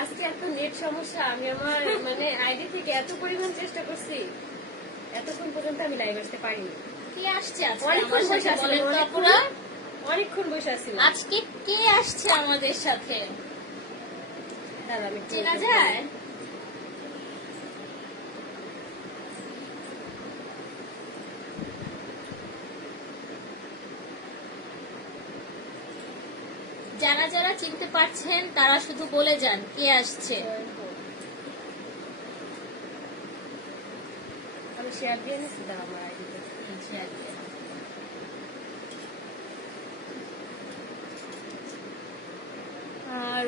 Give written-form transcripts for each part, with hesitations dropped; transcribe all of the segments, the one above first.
আজকে এত নেট সমস্যা, আমি আমার মানে আইডি থেকে এত পরিমাণ চেষ্টা করছি, এতক্ষণ পর্যন্ত আমি লাইভ আসতে পারিনি। কে আসছে আজকে অনেকক্ষণ আমার বসে সাথে বলেন তো আছিলাম, আপুরা? অনেকক্ষণ বসে আছিলাম। আজকে কে আসছে আমাদের সাথে? দাঁড়া, আমি চেনা যায়? যারা যারা চিনতে পারছেন তারা শুধু বলে যান কে আসছে। আমি শেয়ার দিয়ে নিচ্ছি, দাঁড়া আমার আইডিতে।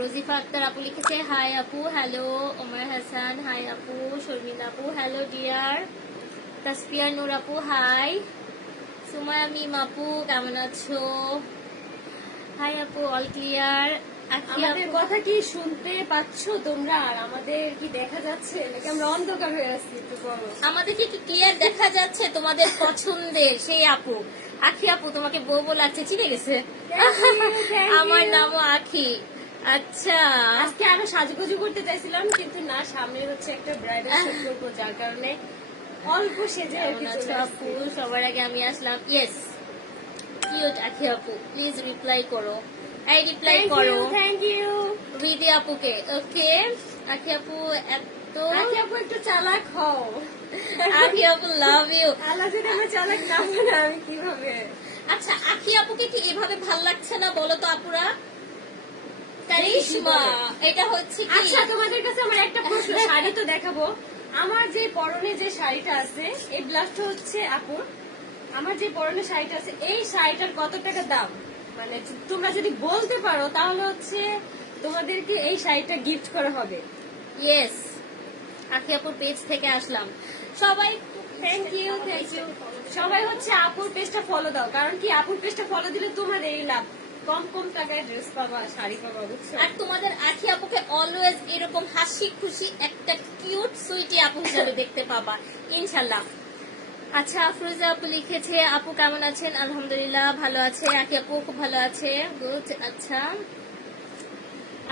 রোজিফা আক্তার আপু লিখেছে হাই আপু, হ্যালো। ওমর হাসান হাই আপু। শর্মিনা আপু হ্যালো ডিয়ার। তাসফিয়া নূর আপু হাই। সুমায়া মিম আপু কেমন আছো? হাই আপু, অল ক্লিয়ার। আমাদের কথা কি শুনতে পাচ্ছ তোমরা? আর আমাদের কি দেখা যাচ্ছে নাকি আমরা অন্ধকার হয়ে আছি? একটু বলো। আমাদেরকে কি ক্লিয়ার দেখা যাচ্ছে? তোমাদের পছন্দের সেই আপু আখি আপু, তোমাকে বউ বলে লাগছে, চিনে গেছে। আমার নামও আখি। আচ্ছা, আজকে আরো সাজুগুজু করতে চাইছিলাম, কিন্তু না, সামনে হচ্ছে একটা ব্রাইডাল শুট করবো, যার কারণে অল্প সেজে আর কি কেমন আছো চলে আপু? আসছি। সবার আগে আমি আসলাম। ইয়েস, কিউট আখি আপু, প্লিজ রিপ্লাই করো। এই রিপ্লাই করো থ্যাংক ইউ। বিদি আপুকে। ওকে আখি আপু, এত আখি আপু একটু চালাক হও। আখি আপু লাভ ইউ। আল্লাহ যদি আমার চালাক না হয়, আমি কিভাবে? আচ্ছা, আখি আপুকে কি এভাবে ভাল লাগছে না বলো তো আপুরা? কারিশমা, এটা হচ্ছে কি? আচ্ছা, তোমাদের কাছে আমার একটা প্রশ্ন, শাড়ি তো দেখাবো। আমার যে পরনে যে শাড়িটা আছে, এই ব্লাউজটা হচ্ছে আপুর। আমার যে পরনে শাড়িটা আছে, এই শাড়িটার কত টাকা দাম? মানে তোমরা যদি বলতে পারো তাহলে হচ্ছে তোমাদেরকে এই শাড়িটা গিফট করা হবে। ইয়েস, আখি আপুর পেজ থেকে আসলাম। সবাই থ্যাংক ইউ, থ্যাংক ইউ। সবাই হচ্ছে আপুর পেজটা ফলো দাও, কারণ কি আপুর পেজটা ফলো দিলে তোমাদেরই লাভ। কম কম টাকায় ড্রেস পাবা, শাড়ি পাবা, বুঝছো? আর তোমাদের আখি আপুকে অলওয়েজ এরকম হাসি খুশি একটা কিউট সুইটি আপু হিসাবে দেখতে পাবা ইনশাল্লাহ। আচ্ছা, আফরোজা আপু লিখেছে আপু কেমন আছেন? আলহামদুলিল্লাহ ভালো আছে। আখি আপু খুব ভালো আছে। গুড। আচ্ছা,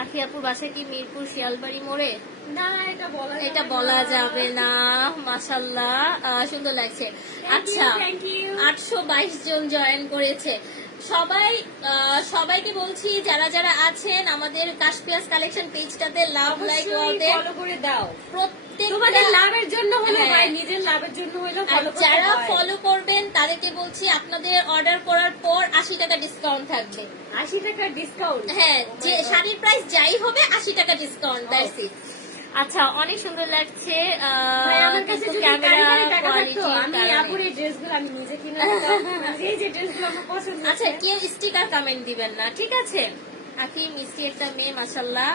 আখি আপুর বাসা কি মিরপুর শিয়ালবাড়ি মোড়ে? না, এটা বলা যাবে না। মাশাল্লাহ, সুন্দর লাগছে। আচ্ছা, থ্যাংক ইউ। 822 জন জয়েন করেছে। সবাইকে বলছি যারা যারা আছেন আমাদের কাশপিয়াস কালেকশন পেজটাতে লাভ লাইক ফলো করে দাও। প্রত্যেক তোমাদের লাভের জন্য হলো, হ্যাঁ। ভাই, নিজের লাভের জন্য হলো আর ফলো করতে যারা হয়। ফলো করবেন তাদেরকে বলছি আপনাদের অর্ডার করার পর 80 টাকা ডিসকাউন্ট থাকবে। 80 টাকা ডিসকাউন্ট? হ্যাঁ, যে শাড়ির প্রাইস যাই হবে 80 টাকা ডিসকাউন্ট, দ্যাটস ইট। আচ্ছা, অনেক সুন্দর লাগছে। ভাই, আমার কাছে কিন্তু যদি ক্যামেরা কারিগরি টাকা থাকতো, কোয়ালিটি আমি আপুর এই ড্রেসগুলো আমি নিজে কিনে নিতাম। মানে এই যে ড্রেসগুলো আমার পছন্দ আচ্ছা, হচ্ছে। কেউ স্টিকার কমেন্ট দিবেন না, ঠিক আছে? আখি মিষ্টি একটা মেয়ে, মাশাল্লাহ।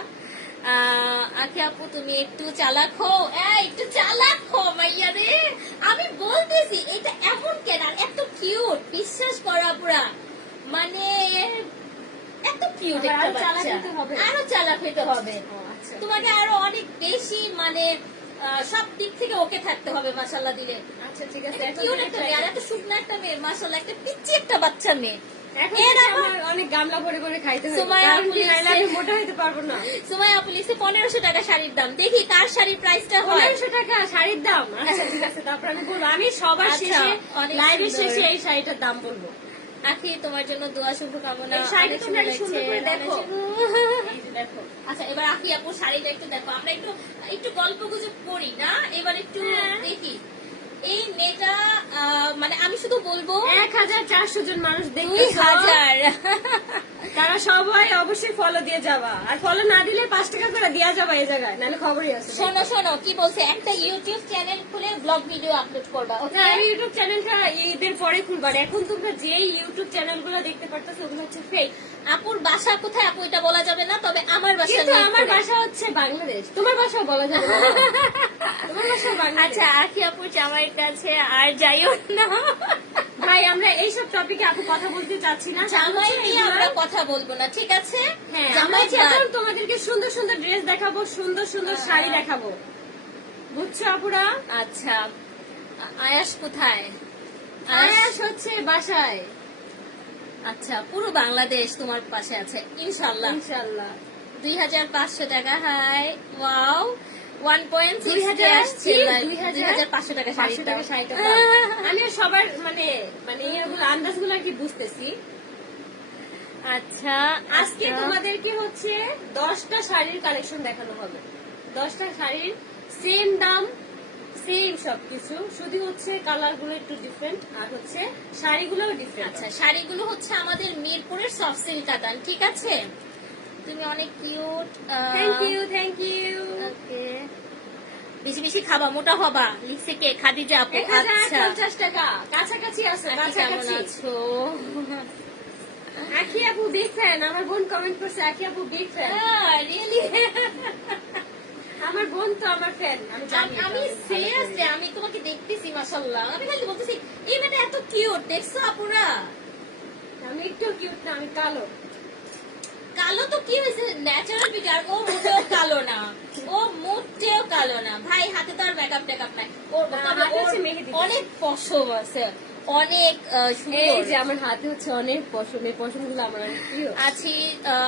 আখি আপু তুমি একটু চালাক হো, একটু চালাক হো মাইয়া রে। আমি বলতেছি এটা এমন কেন, আর এত কিউট, বিশ্বাস করা পুরা, মানে এত কিউট একটা আরো চালাক বাচ্চা। হতে হবে। আরো চালাক হতে হবে ও, আচ্ছা। তোমাকে, আরো অনেক বেশি, মানে সব দিক থেকে ওকে থাকতে হবে মাশাল্লাহ দিলে। আচ্ছা, ঠিক আছে। এখন কিউট থেকে একটা try মেয়ে, আর করবো। এত শুকনো একটা মেয়ে, মাশাল্লাহ, একটা পিচ্চি একটা বাচ্চা মেয়ে। এখন এর থেকে আবার আমার অনেক গামলা ভরে ভরে খাইতে হবে, সুমাইয়া কারণ আপু কি নাহলে লিখছে- আমি মোটা হতে পারবো না। সুমাইয়া আপু লিখছে 1500 টাকা শাড়ির দাম। দেখি কার শাড়ির প্রাইসটা হয়। 1500 টাকা শাড়ির দাম? আচ্ছা, ঠিক আছে, তারপর আমি বলবো। আমি সবার আচ্ছা, শেষে, অনেক লাইভের সুন্দর। শেষে এই শাড়িটার দাম বলবো। আখি তোমার জন্য দোয়া শুভকামনা। এই শাড়িটা অনেক তোমরা সুন্দর একটু সুন্দর করে দেখো। লাগছে। এই যে দেখো। আচ্ছা, এবার আখি আপুর শাড়িটা একটু দেখো। আমরা একটু একটু গল্প গুজব করি না, এবার একটু দেখি এই মেয়েটা। মানে আমি শুধু বলবো 1400 জন মানুষ 2000 দেখতেছে, তারা সবাই অবশ্যই ফলো দিয়ে যাবা, আর ফলো না দিলে 5 টাকা করে দেওয়া যাবে এই জায়গায়, নাহলে খবরই আছে। শোনো শোনো কি বলছে, একটা ইউটিউব চ্যানেল খুলে ব্লগ ভিডিও আপলোড করবা। ওকে, না, আমি ইউটিউব চ্যানেলটা ঈদের পরে খুলবার। এখন তোমরা যে ইউটিউব চ্যানেলগুলো দেখতে পারতেছো ওগুলো হচ্ছে ফেক। আপুর বাসা কোথায় আপু এটা বলা যাবে না, তবে আমার বাসা কিন্তু নেই আমার করে। বাসা হচ্ছে বাংলাদেশ, তোমার বাসাও বলা যাবে না। তোমার বাসা বাংলাদেশ। আচ্ছা, আখি আপুর জামাইয়ের কাছে আর যাইও না। ভাই, আমরা এইসব টপিকে আপু কথা বলতে চাচ্ছি না। জামাই নিয়ে আমরা কথা বলবো না, ঠিক আছে? হ্যাঁ, জামাই আমরা এখন তোমাদেরকে সুন্দর সুন্দর ড্রেস দেখাবো, সুন্দর সুন্দর শাড়ি দেখাবো, বুঝছো আপুরা? আচ্ছা, আয়াস কোথায়? আয়াস হচ্ছে বাসায়। আচ্ছা, পুরো বাংলাদেশ তোমার পাশে আছে ইনশাল্লাহ। ইনশাআল্লাহ। 2500 টাকা। হাই, ওয়াও, 1.6 আসছে। 2500 টাকা 500 টাকা শাড়িটা দাম। আমি সবার মানে মানে এগুলো আন্দাজগুলো আর কি বুঝতেছি। আচ্ছা, আজকে তোমাদেরকে হচ্ছে 10টা শাড়ির কালেকশন দেখানো হবে। 10টা শাড়ির সেম দাম, সেম সবকিছু, শুধু হচ্ছে কালার গুলো একটু ডিফারেন্ট আর হচ্ছে শাড়িগুলো ডিফারেন্ট। আচ্ছা, শাড়িগুলো হচ্ছে আমাদের মিরপুরের সফট সিল্ক কাতান, ঠিক আছে? তুমি অনেক cute. Thank you, thank you. Okay, বেশি বেশি খাবা, মোটা হবা। লিখছে কে? খাদিজা আপু। আচ্ছা, 1050 টাকা, কাছাকাছি আছে, আখি কেমন কাছাকাছি। আছো? আখি আপু বিগ ফ্যান, আমার বোন কমেন্ট করছে আখি আপু বিগ ফ্যান। রিয়েলি? আমার বোন তো আমার ফ্যান, আমি জানি। আমি সিরিয়াসলি, আমি তোমাকে দেখতেছি মাশাআল্লাহ, আমি খালি বলতেছি এই মেয়েটা এত কিউট, দেখছো আপুরা? আমি একটু কিউট না, আমি কালো। কালো তো কি হয়েছে, ন্যাচারাল ফিগার। ও মোটেও কালো না, ও মোটেও কালো না ভাই, হাতে তো আর মেকআপ টেকআপ নাই। ওর তবে হাতে ওর হচ্ছে মেহেদি। অনেক পশম আছে, অনেক এই সুন্দর। যে আমার হাতে হচ্ছে অনেক পশম, এই পশম গুলো আমার অনেক প্রিয়। আছি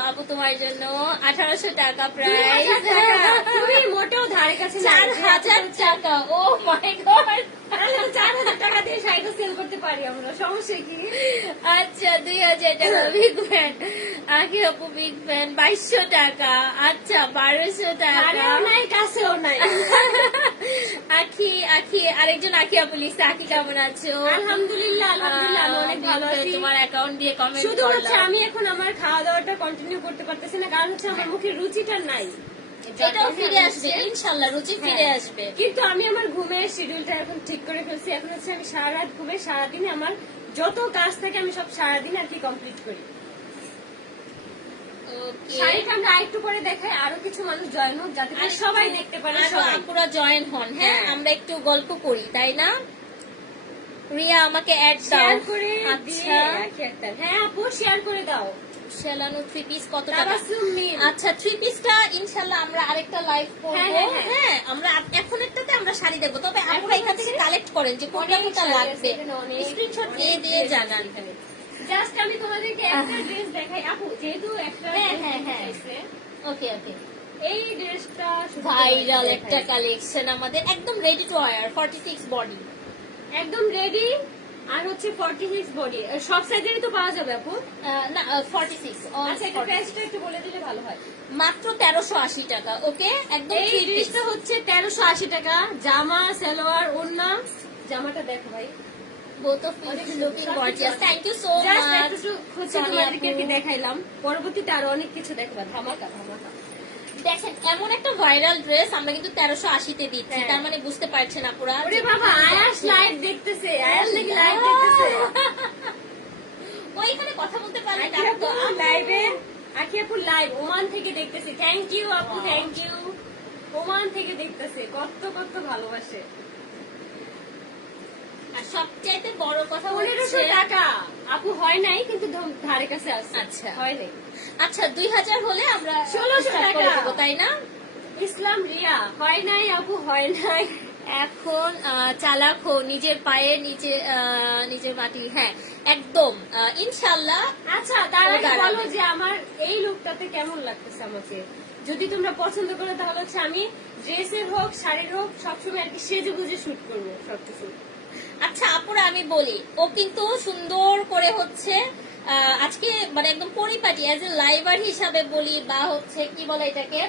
আপু তোমার জন্য 1800 টাকা প্রাইস। 2000 টাকা, তুমি মোটেও ধারে কাছে না। 4000 টাকা, ও মাই গড। তাহলে তো 4000 টাকা দিয়ে শাড়িটা সেল করতে পারি আমরা, সমস্যা কি? আচ্ছা, 2000 টাকা বিগ ফ্যান। আগে আপু বিগ ফ্যান 2200 টাকা। আচ্ছা, 1200 টাকা। ধারেও নাই, কাছেও নাই। আখি, আখি, আরেকজন আখি আপু লিখছে, আখি কেমন আছো? আলহামদুলিল্লাহ, আলহামদুলিল্লাহ, আমি অনেক ভালো আছি। তোমার অ্যাকাউন্ট দিয়ে কমেন্ট শুধু হচ্ছে করলাম। আমি এখন আমার খাওয়া দাওয়াটা কন্টিনিউ করতে পারতেছি না, কারণ হচ্ছে আমার মুখে রুচিটা নাই। এটাও ফিরে আসবে ইনশাআল্লাহ, রুচি ফিরে হ্যাঁ। আসবে। কিন্তু আমি আমার ঘুমের শিডিউলটা এখন ঠিক করে ফেলছি। এখন হচ্ছে আমি সারা রাত ঘুমে, সারাদিনে আমার যত কাজ থাকে আমি সব সারাদিন আর কি কমপ্লিট করি। ওকে, শাড়িটা আমরা আরেকটু পরে দেখাই, আরো কিছু মানুষ জয়েন হোক যাতে করে সবাই দেখতে পারে। আরো সবাই আপুরা জয়েন হন। হ্যাঁ, হ্যাঁ। আমরা একটু গল্প করি, তাই না? রিয়া আমাকে অ্যাড দাও। শেয়ার করে আচ্ছা, দিয়ে রাখি একটা। হ্যাঁ আপু, শেয়ার করে দাও। শেলানো 3 পিস কত টাকা? তাবাসসুম মিল। আচ্ছা, 3 পিসটা ইনশাআল্লাহ আমরা আরেকটা লাইভ করব। হ্যাঁ, হ্যাঁ, হ্যাঁ। হ্যাঁ, আমরা এখন একটাতে আমরা শাড়ি দেখব, তবে এখন আপনারা এখান থেকে হচ্ছে কালেক্ট করেন যে কোনটা অনেক কোনটা শাড়ি আছে লাগবে, এখানে, অনেক, স্ক্রিনশট অনেক দিয়ে দিয়ে dress জানান। আছে এখানে। জাস্ট আমি তোমাদেরকে একটা ড্রেস দেখাই আপু, যেহেতু একটা হ্যাঁ, dress হ্যাঁ, হ্যাঁ। দেখাইছে। ওকে ওকে, এই ড্রেসটা শুধু ভাইরাল তোমাদেরকে একটা দেখাই। কালেকশন আমাদের, একদম রেডি টু ওয়্যার, 46 বডি। একদম রেডি, আর হচ্ছে 46 বডি, সব সাইজেরই তো পাওয়া যাবে আপু। না 46। আচ্ছা, এটা প্রাইসটা একটু বলে দিলে ভালো হয়। মাত্র 1380 টাকা। ওকে, একদম এই 3 পিস। ড্রেসটা হচ্ছে 1380 টাকা, জামা, সালোয়ার, ওড়না। জামাটা দেখো ভাই, both of you অনেক looking সুন্দর। gorgeous, thank you so just much. এতটুকু হচ্ছে সোনিয়া তোমাদেরকে আর কি আপু। দেখাইলাম, পরবর্তীতে আরো অনেক কিছু দেখবা, ধামাকা ধামাকা। দেখেন, এমন একটা ভাইরাল ড্রেস আমরা কিন্তু 1380 তে দিচ্ছি, হ্যাঁ। তার মানে বুঝতে পারছেন আপুরা। ওরে বাবা, আয়াস লাইভ দেখতেছে, আয়াস নাকি লাইভ দেখতেছে। ওইখানে কথা বলতে পারলে আখি আপু লাইভে, আখি আপু লাইভ ওমান থেকে দেখতেছে। থ্যাংক ইউ আপু, থ্যাংক ইউ। ওমান থেকে দেখতেছে, কত কত ভালোবাসে। আর সবচাইতে বড় কথা 1500 হচ্ছে, টাকা আপু হয় নাই, কিন্তু ধারে কাছে আছে। আচ্ছা। হয় নাই। আচ্ছা 2000 হলে আমরা 1600 start করে টাকা। দেবো, তাই না? ইসলাম রিয়া, হয় নাই আপু, হয় নাই। এখন চালাক হো, নিজের পায়ে নিজের মাটি। হ্যাঁ, একদম ইনশাল্লাহ। আচ্ছা, তার আগে দাঁড়াবে। বলো যে আমার এই লুকটাতে কেমন লাগতেছে আমাকে। যদি তোমরা পছন্দ করো তাহলে হচ্ছে আমি ড্রেসের হোক, শাড়ির হোক, সবসময় আর কি সেজে বুঝে শুট করবো সবকিছু। আচ্ছা আপুরা, আমি বলি, ও কিন্তু সুন্দর করে হচ্ছে আজকে মানে একদম পরিপাটি অ্যাজ এ লাইভার হিসাবে বলি, বা হচ্ছে কি বলে এটাকে,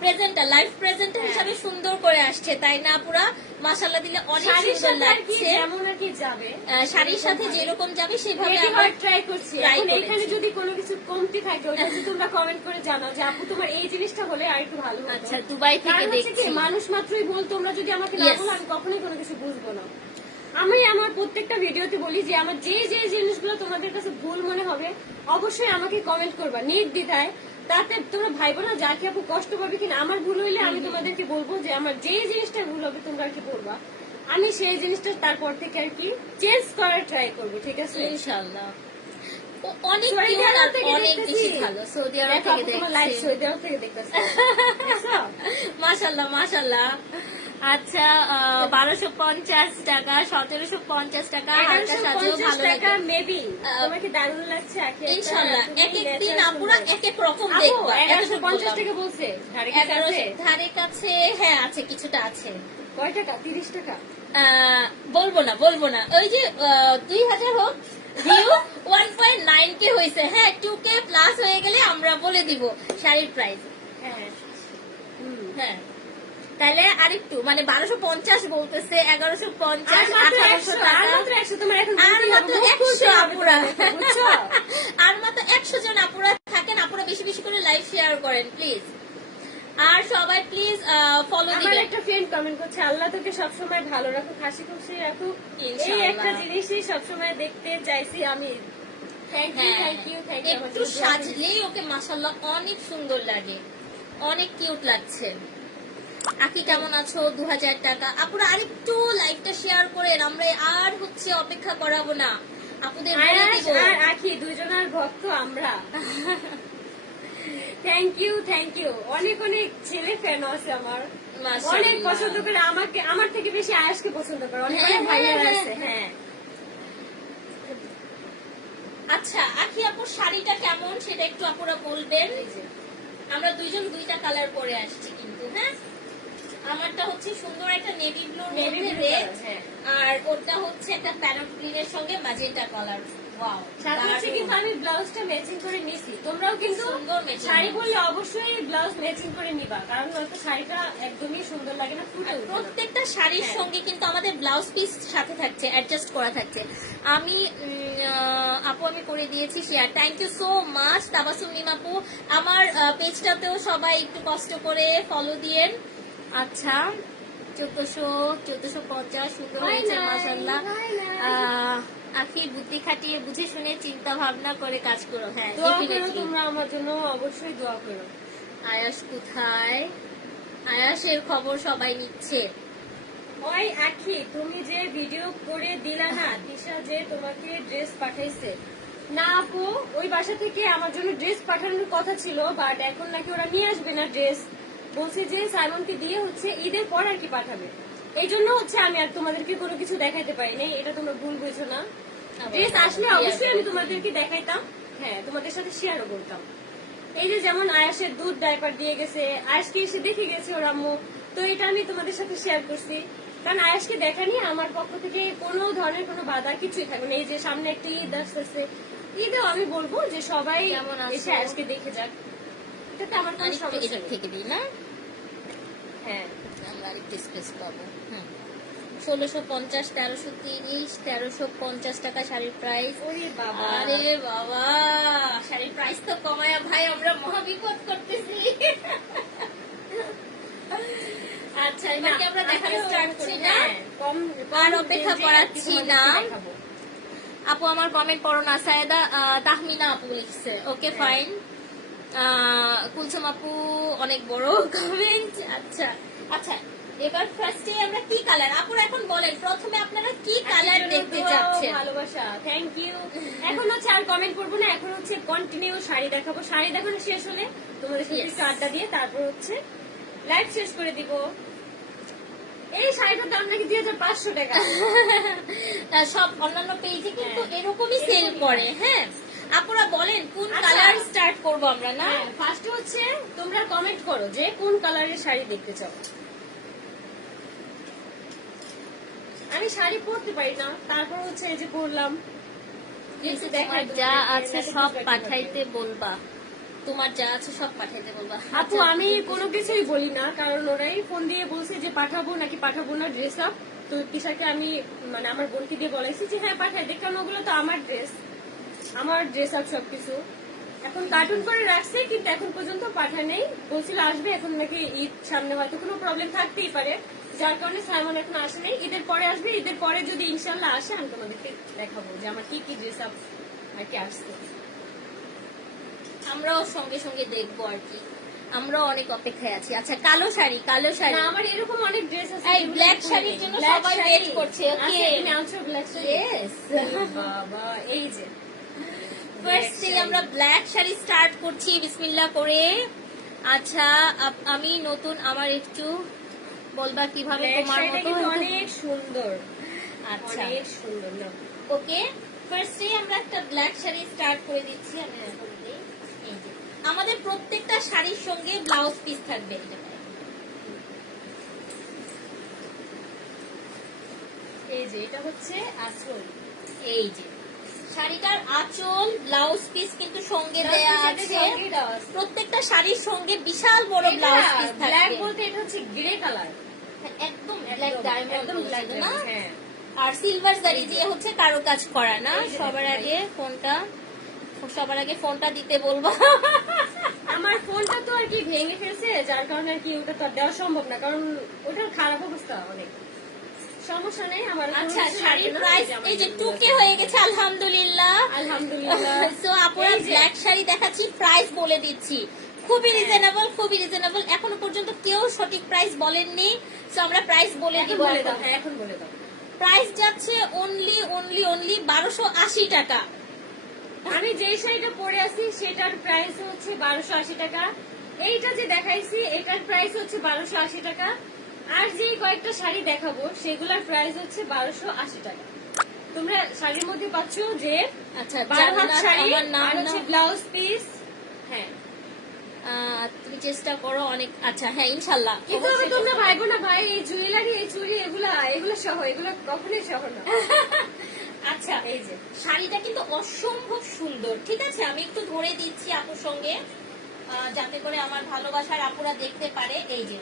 প্রেজেন্টার, লাইভ প্রেজেন্টার হ্যাঁ। হিসাবে সুন্দর করে আসছে, তাই না আপুরা? মাশাআল্লাহ দিলে অনেক শাড়ির সুন্দর সাথে আর কি লাগছে। যেমন আর কি যাবে, শাড়ির সাথে যেরকম যাবে সেভাবে রেডি আমরা হওয়ার ট্রাই করছি। try এখন করেছি। এখানে যদি কোনো কিছু কমতি থাকে, ওটা যদি তোমরা কমেন্ট করে জানাও যে আপু তোমার এই জিনিসটা হলে আর একটু ভালো হতো। আচ্ছা, দুবাই থেকে কারণ হচ্ছে কি, দেখছি। মানুষ মাত্রই বল, তোমরা যদি আমাকে না Yes. বলো আমি কখনোই কোনো কিছু বুঝবো না। আমি আমার প্রত্যেকটা ভিডিওতে বলি যে আমার যে যে জিনিসগুলো তোমাদের কাছে ভুল মনে হবে অবশ্যই আমাকে কমেন্ট করবা নির্দ্বিধায়। তাতে তোমরা ভাইবো না যে আর কি আপু কষ্ট পাবে কিনা। আমার ভুল হইলে আমি তোমাদেরকে বলবো যে আমার যে জিনিসটা ভুল হবে তোমরা আর কি বলবা, আমি সেই জিনিসটা তারপর থেকে আর কি চেঞ্জ করার ট্রাই করবো, ঠিক আছে? ইনশাআল্লাহ। ও অনেক সৌদি cute আরব আর থেকে অনেক দেখতেছি। বেশি ভালো। সৌদি আরব দেখো থেকে আপু, তোমার লাইভ দেখছি। সৌদি আরব থেকে দেখতেছি। দেখছো? মাশাআল্লাহ মাশাআল্লাহ। আচ্ছা 1250 টাকা, 1750 টাকা, হালকা সাজেও 1150 ভালো টাকা লাগে মেবি। তোমাকে দারুণ লাগছে আখি? ইনশাল্লাহ। এক এক দিন আপুরা এক এক রকম আপু দেখবা। 1150 টাকা বলছে, ধারে কাছে আছে? ধারে কাছে হ্যাঁ আছে, কিছুটা আছে। কয় টাকা? 30 টাকা? বলবো না, ওই যে 2000 হোক ভিউ 1.9K হয়েছে, হ্যাঁ 2K প্লাস হয়ে গেলে আমরা বলে দিব শাড়ির প্রাইস। হ্যাঁ হ্যাঁ তাহলে আরেকটু মানে 1250 বলতেছে, 1150, আর মাত্র 1800 100, আর টাকা, মাত্র 100। তোমার এখন আর বলতেই মাত্র হবে, মুখ 100 খুলতে হবে আপুরা। তোমাকে, বুঝছো? আর মাত্র 100 জন আপুরা থাকেন। আপুরা বেশি বেশি করে লাইভ শেয়ার করেন প্লিজ, আর সবাই প্লিজ ফলো আমার দিবেন। একটা ফ্রেন্ড কমেন্ট করছে, আল্লাহ তোকে সবসময় ভালো রাখুক, হাসি খুশি রাখুক। এই ইনশাআল্লাহ। একটা জিনিসই সবসময় দেখতে চাইছি আমি। থ্যাংক ইউ, হ্যাঁ, থ্যাংক ইউ, থ্যাংক ইউ। একটু সাজলেই ওকে মাশাআল্লাহ অনেক সুন্দর লাগে, অনেক কিউট লাগছে। আকি কেমন আছো? 2000 টাকা। আপুরা আরেকটু লাইভটা শেয়ার করেন, আমরা আর হচ্ছে অপেক্ষা করাবো না, আপুদের বলে আয়াস দিব। আর আখি দুজনের ভক্ত আমরা। Thank you, thank you. অনেক অনেক ছেলে ফ্যান আছে আমার, মাশাআল্লাহ। অনেক পছন্দ করে আমাকে, আমার থেকে বেশি আয়াসকে পছন্দ করে। অনেক অনেক ভাইয়ারা আছে। হ্যাঁ আচ্ছা আখি আপু শাড়িটা কেমন সেটা একটু আপুরা বলবেন। এই যে। আমরা দুইজন দুইটা কালার পরে আসছি কিন্তু, হ্যাঁ আমারটা হচ্ছে সুন্দর একটা নেভি ব্লুর Navy মধ্যে blue রেড, color, হ্যাঁ। আর ওটা হচ্ছে একটা প্যারট গ্রিনের সঙ্গে ম্যাজেন্টা কালার। ওয়াও, সাথে হচ্ছে কিন্তু আমি ব্লাউজটা ম্যাচিং করে নিছি। তোমরাও কিন্তু সুন্দর matching শাড়ি নিয়েছো। পরলে অবশ্যই ব্লাউজ ম্যাচিং করে নিবা, কারণ নয়তো শাড়িটা একদমই সুন্দর লাগে না, ফুটে ওঠে না। প্রত্যেকটা শাড়ির হ্যাঁ। সঙ্গে কিন্তু আমাদের ব্লাউজ পিস সাথে থাকছে, অ্যাডজাস্ট করা থাকছে। আমি আপু আমি করে দিয়েছি share, thank you so much Tabassum Mim আপু। আমার পেজটাতেও সবাই একটু কষ্ট করে ফলো দিয়েন। আচ্ছা 1450 সুন্দর Bye হয়েছে bye, মাশাআল্লাহ। bye bye। আখির বুদ্ধি খাটিয়ে বুঝে শুনে চিন্তা ভাবনা করে কাজ করো। হ্যাঁ দোয়া করো definitely। তোমরা আমার জন্য, অবশ্যই দোয়া করো। আয়াস কোথায়? আয়াসের খবর সবাই নিচ্ছে। ওই আখি, তুমি যে ভিডিও করে দিলা না, তিশা যে তোমাকে ড্রেস পাঠাইছে না আপু, ওই বাসা থেকে আমার জন্য ড্রেস পাঠানোর কথা ছিল, বাট এখন নাকি ওরা নিয়ে আসবে না ড্রেস। বলছে যে সাইমনকে দিয়ে হচ্ছে ঈদের পর আর কি পাঠাবে। এই জন্য হচ্ছে আমি আর তোমাদেরকে কোনো কিছু দেখাইতে পারিনি, এটা তোমরা ভুল বুঝো না। ড্রেস আসলে অবশ্যই আমি তোমাদেরকে দেখাইতাম, হ্যাঁ তোমাদের সাথে শেয়ারও করতাম। এই যে যেমন আয়াসের দুধ ডাইপার দিয়ে গেছে, আয়াসকে এসে দেখে গেছে ওর আম্মু, তো এটা আমি তোমাদের সাথে শেয়ার করছি। কারণ আয়াসকে দেখানি আমার পক্ষ থেকে কোনো ধরনের কোনো বাধা কিছুই থাকবে না। এই যে সামনে একটা ঈদ আসতেছে, ঈদেও আমি বলবো যে সবাই কেমন আছো? এসে আয়াসকে দেখে যাক, এটাতে আমার কোনো আরেকটু সমস্যা এটার নেই। থেকে দিই না, হ্যাঁ আমরা আরেকটু স্পেস পাবো। 1650, 1330, 1350 টাকা শাড়ির প্রাইস। ওরে বাবা, আরে বাবা, শাড়ির প্রাইস তো কমায়া ভাই আমরা মহাবিপদ করতেছি। আচ্ছা এবার কি আমরা দেখানো স্টার্ট করি না? হ্যাঁ, কম আর অপেক্ষা রেঞ্জে করাচ্ছি তোমাদেরকে না। দেখাবো। আপু আমার কমেন্ট পড়ো না, সায়েদা তাহমিনা আপু লিখছে, ওকে ফাইন। কুলসুম আপু অনেক বড় কমেন্ট। আচ্ছা আচ্ছা এবার ফার্স্টে আমরা কি কালার, আপুরা এখন বলেন প্রথমে আপনারা কি কালার আজকের দেখতে দোয়া ও চাচ্ছেন? ভালোবাসা, থ্যাংক ইউ। এখন হচ্ছে আর কমেন্ট করবো না, এখন হচ্ছে কন্টিনিউ শাড়ি দেখাবো। শাড়ি দেখানো শেষ হলে তোমাদের সাথে Yes. একটু আড্ডা দিয়ে তারপর হচ্ছে লাইভ শেষ করে দিব। এই শাড়িটার দাম নাকি 2500 টাকা। সব অন্যান্য পেজে কিন্তু হ্যাঁ, এরকমই সেল এরকমই করে। হ্যাঁ আপুরা বলেন কোন আচ্ছা। কালার স্টার্ট করব আমরা না? ফার্স্ট হচ্ছে তোমরা কমেন্ট করো যে কোন কালারের শাড়ি দেখতে চাও। আমি শাড়ি পরতে পারি না, তারপর হচ্ছে এই যে পরলাম। কিন্তু দেখাই তোমার যা তোমাদেরকে, আছে নাকি সব বুঝবে পাঠাইতে বলবা, তোমার যা আছে সব পাঠাইতে বলবা। আপু আচ্ছা, আমি কোনো কিছুই বলি না, কারণ ওরাই ফোন দিয়ে বলছে যে পাঠাবো নাকি পাঠাবো না ড্রেস আপ। তো তিশাকে আমি মানে আমার বোনকে দিয়ে বলাইছি যে হ্যাঁ পাঠাই দেখ, কারণ ওগুলো তো আমার ড্রেস আপ সবকিছু। এখন কার্টুন করে রাখছে কিন্তু এখন পর্যন্ত পাঠা নেই, বলছিল আসবে। এখন নাকি ঈদ সামনে, হয়তো কোনো প্রবলেম থাকতেই পারে, যার কারণে সাইমন এখন আসে নেই। ঈদের পরে আসবে, ঈদের পরে যদি ইনশাল্লাহ আসে আমি তোমাদেরকে দেখাবো যে আমার কি কি ড্রেস আপ আর কি আসছে। আমরাও সঙ্গে সঙ্গে দেখবো আর কি, আমরাও অনেক অপেক্ষায় আছি। আচ্ছা কালো শাড়ি, কালো শাড়ি। না আমার এরকম অনেক ড্রেস আছে। এই black শাড়ির জন্য সবাই wait করছে, okay? তুমি আনছো ব্ল্যাক শাড়ি? Yes. বাবা এই যে ফার্স্টে আমরা ব্ল্যাক শাড়ি স্টার্ট করছি বিসমিল্লাহ করে। আচ্ছা আমি নতুন, আমার একটু বলবা কিভাবে Black তোমার শাড়িটা মতো কিন্তু অনেক সুন্দর, আচ্ছা অনেক সুন্দর না? ওকে, ফার্স্টে আমরা একটা ব্ল্যাক শাড়ি স্টার্ট করে দিচ্ছি। আমি বলে দিই, এই যে আমাদের প্রত্যেকটা শাড়ির সঙ্গে ব্লাউজ পিস থাকবে। এই যে এটা হচ্ছে আঁচল, এই যে শাড়িটার আঁচল, ব্লাউজ পিস কিন্তু সঙ্গে দেয়া আছে। প্রত্যেকটা শাড়ির সঙ্গে বিশাল বড় ব্লাউজ পিস ব্ল্যাক থাকবে, বলতে এটা হচ্ছে গ্রে কালার, একদম ব্ল্যাক ডায়মন্ড একদম ব্ল্যাক না, হ্যাঁ। আর সিলভার জারি দিয়ে হচ্ছে কারো কাজ করা না। এই যে সবার দেখো আগে ফোনটা দিতে বলবো। আমার ফোনটা তো আর কি ভেঙে ফেলছে, যার কারণে আর কি ওটা তো আর দেওয়া সম্ভব না, কারণ ওটার খারাপ অবস্থা অনেক। সমস্যা নেই আমার। আচ্ছা, শাড়ির প্রাইস এই যে 2K হয়ে গেছে আলহামদুলিল্লাহ। আলহামদুলিল্লাহ। সো আপুরা এই যে- ব্ল্যাক শাড়ি দেখাচ্ছি, প্রাইস বলে দিচ্ছি, খুবই রিজনেবল, খুবই রিজনেবল। এখনো পর্যন্ত কেউ সঠিক প্রাইস বলেননি, সো আমরা প্রাইস বলে এখন দিব। বলে দাও, হ্যাঁ এখন বলে দাও। প্রাইস যাচ্ছে অনলি 1280 টাকা। আমি যেই শাড়িটা পরে আছি সেটার প্রাইস হচ্ছে 1280 টাকা। এইটা যে দেখাইছি এটার প্রাইস হচ্ছে 1280 টাকা। আর যেই কয়েকটা শাড়ি দেখাবো সেগুলোর প্রাইস হচ্ছে 1280 টাকা। তোমরা শাড়ির মধ্যে পাচ্ছ যে আচ্ছা, 12 হাত জান্নাত শাড়ি আমার নাম আর না, হচ্ছে ব্লাউজ পিস। হ্যাঁ তুমি চেষ্টা করো অনেক। আচ্ছা হ্যাঁ ইনশাল্লাহ। কিন্তু আমি তোমরা ভাইবো না ভাই, এই জুয়েলারি এই চুড়ি এগুলো সহ, এগুলো কখনোই সহ না। আচ্ছা, এই যে শাড়িটা কিন্তু অসম্ভব সুন্দর, ঠিক আছে? আমি একটু ধরে দিচ্ছি আপুর সঙ্গে, যাতে করে আমার ভালোবাসার আপুরা দেখতে পারে। এই যে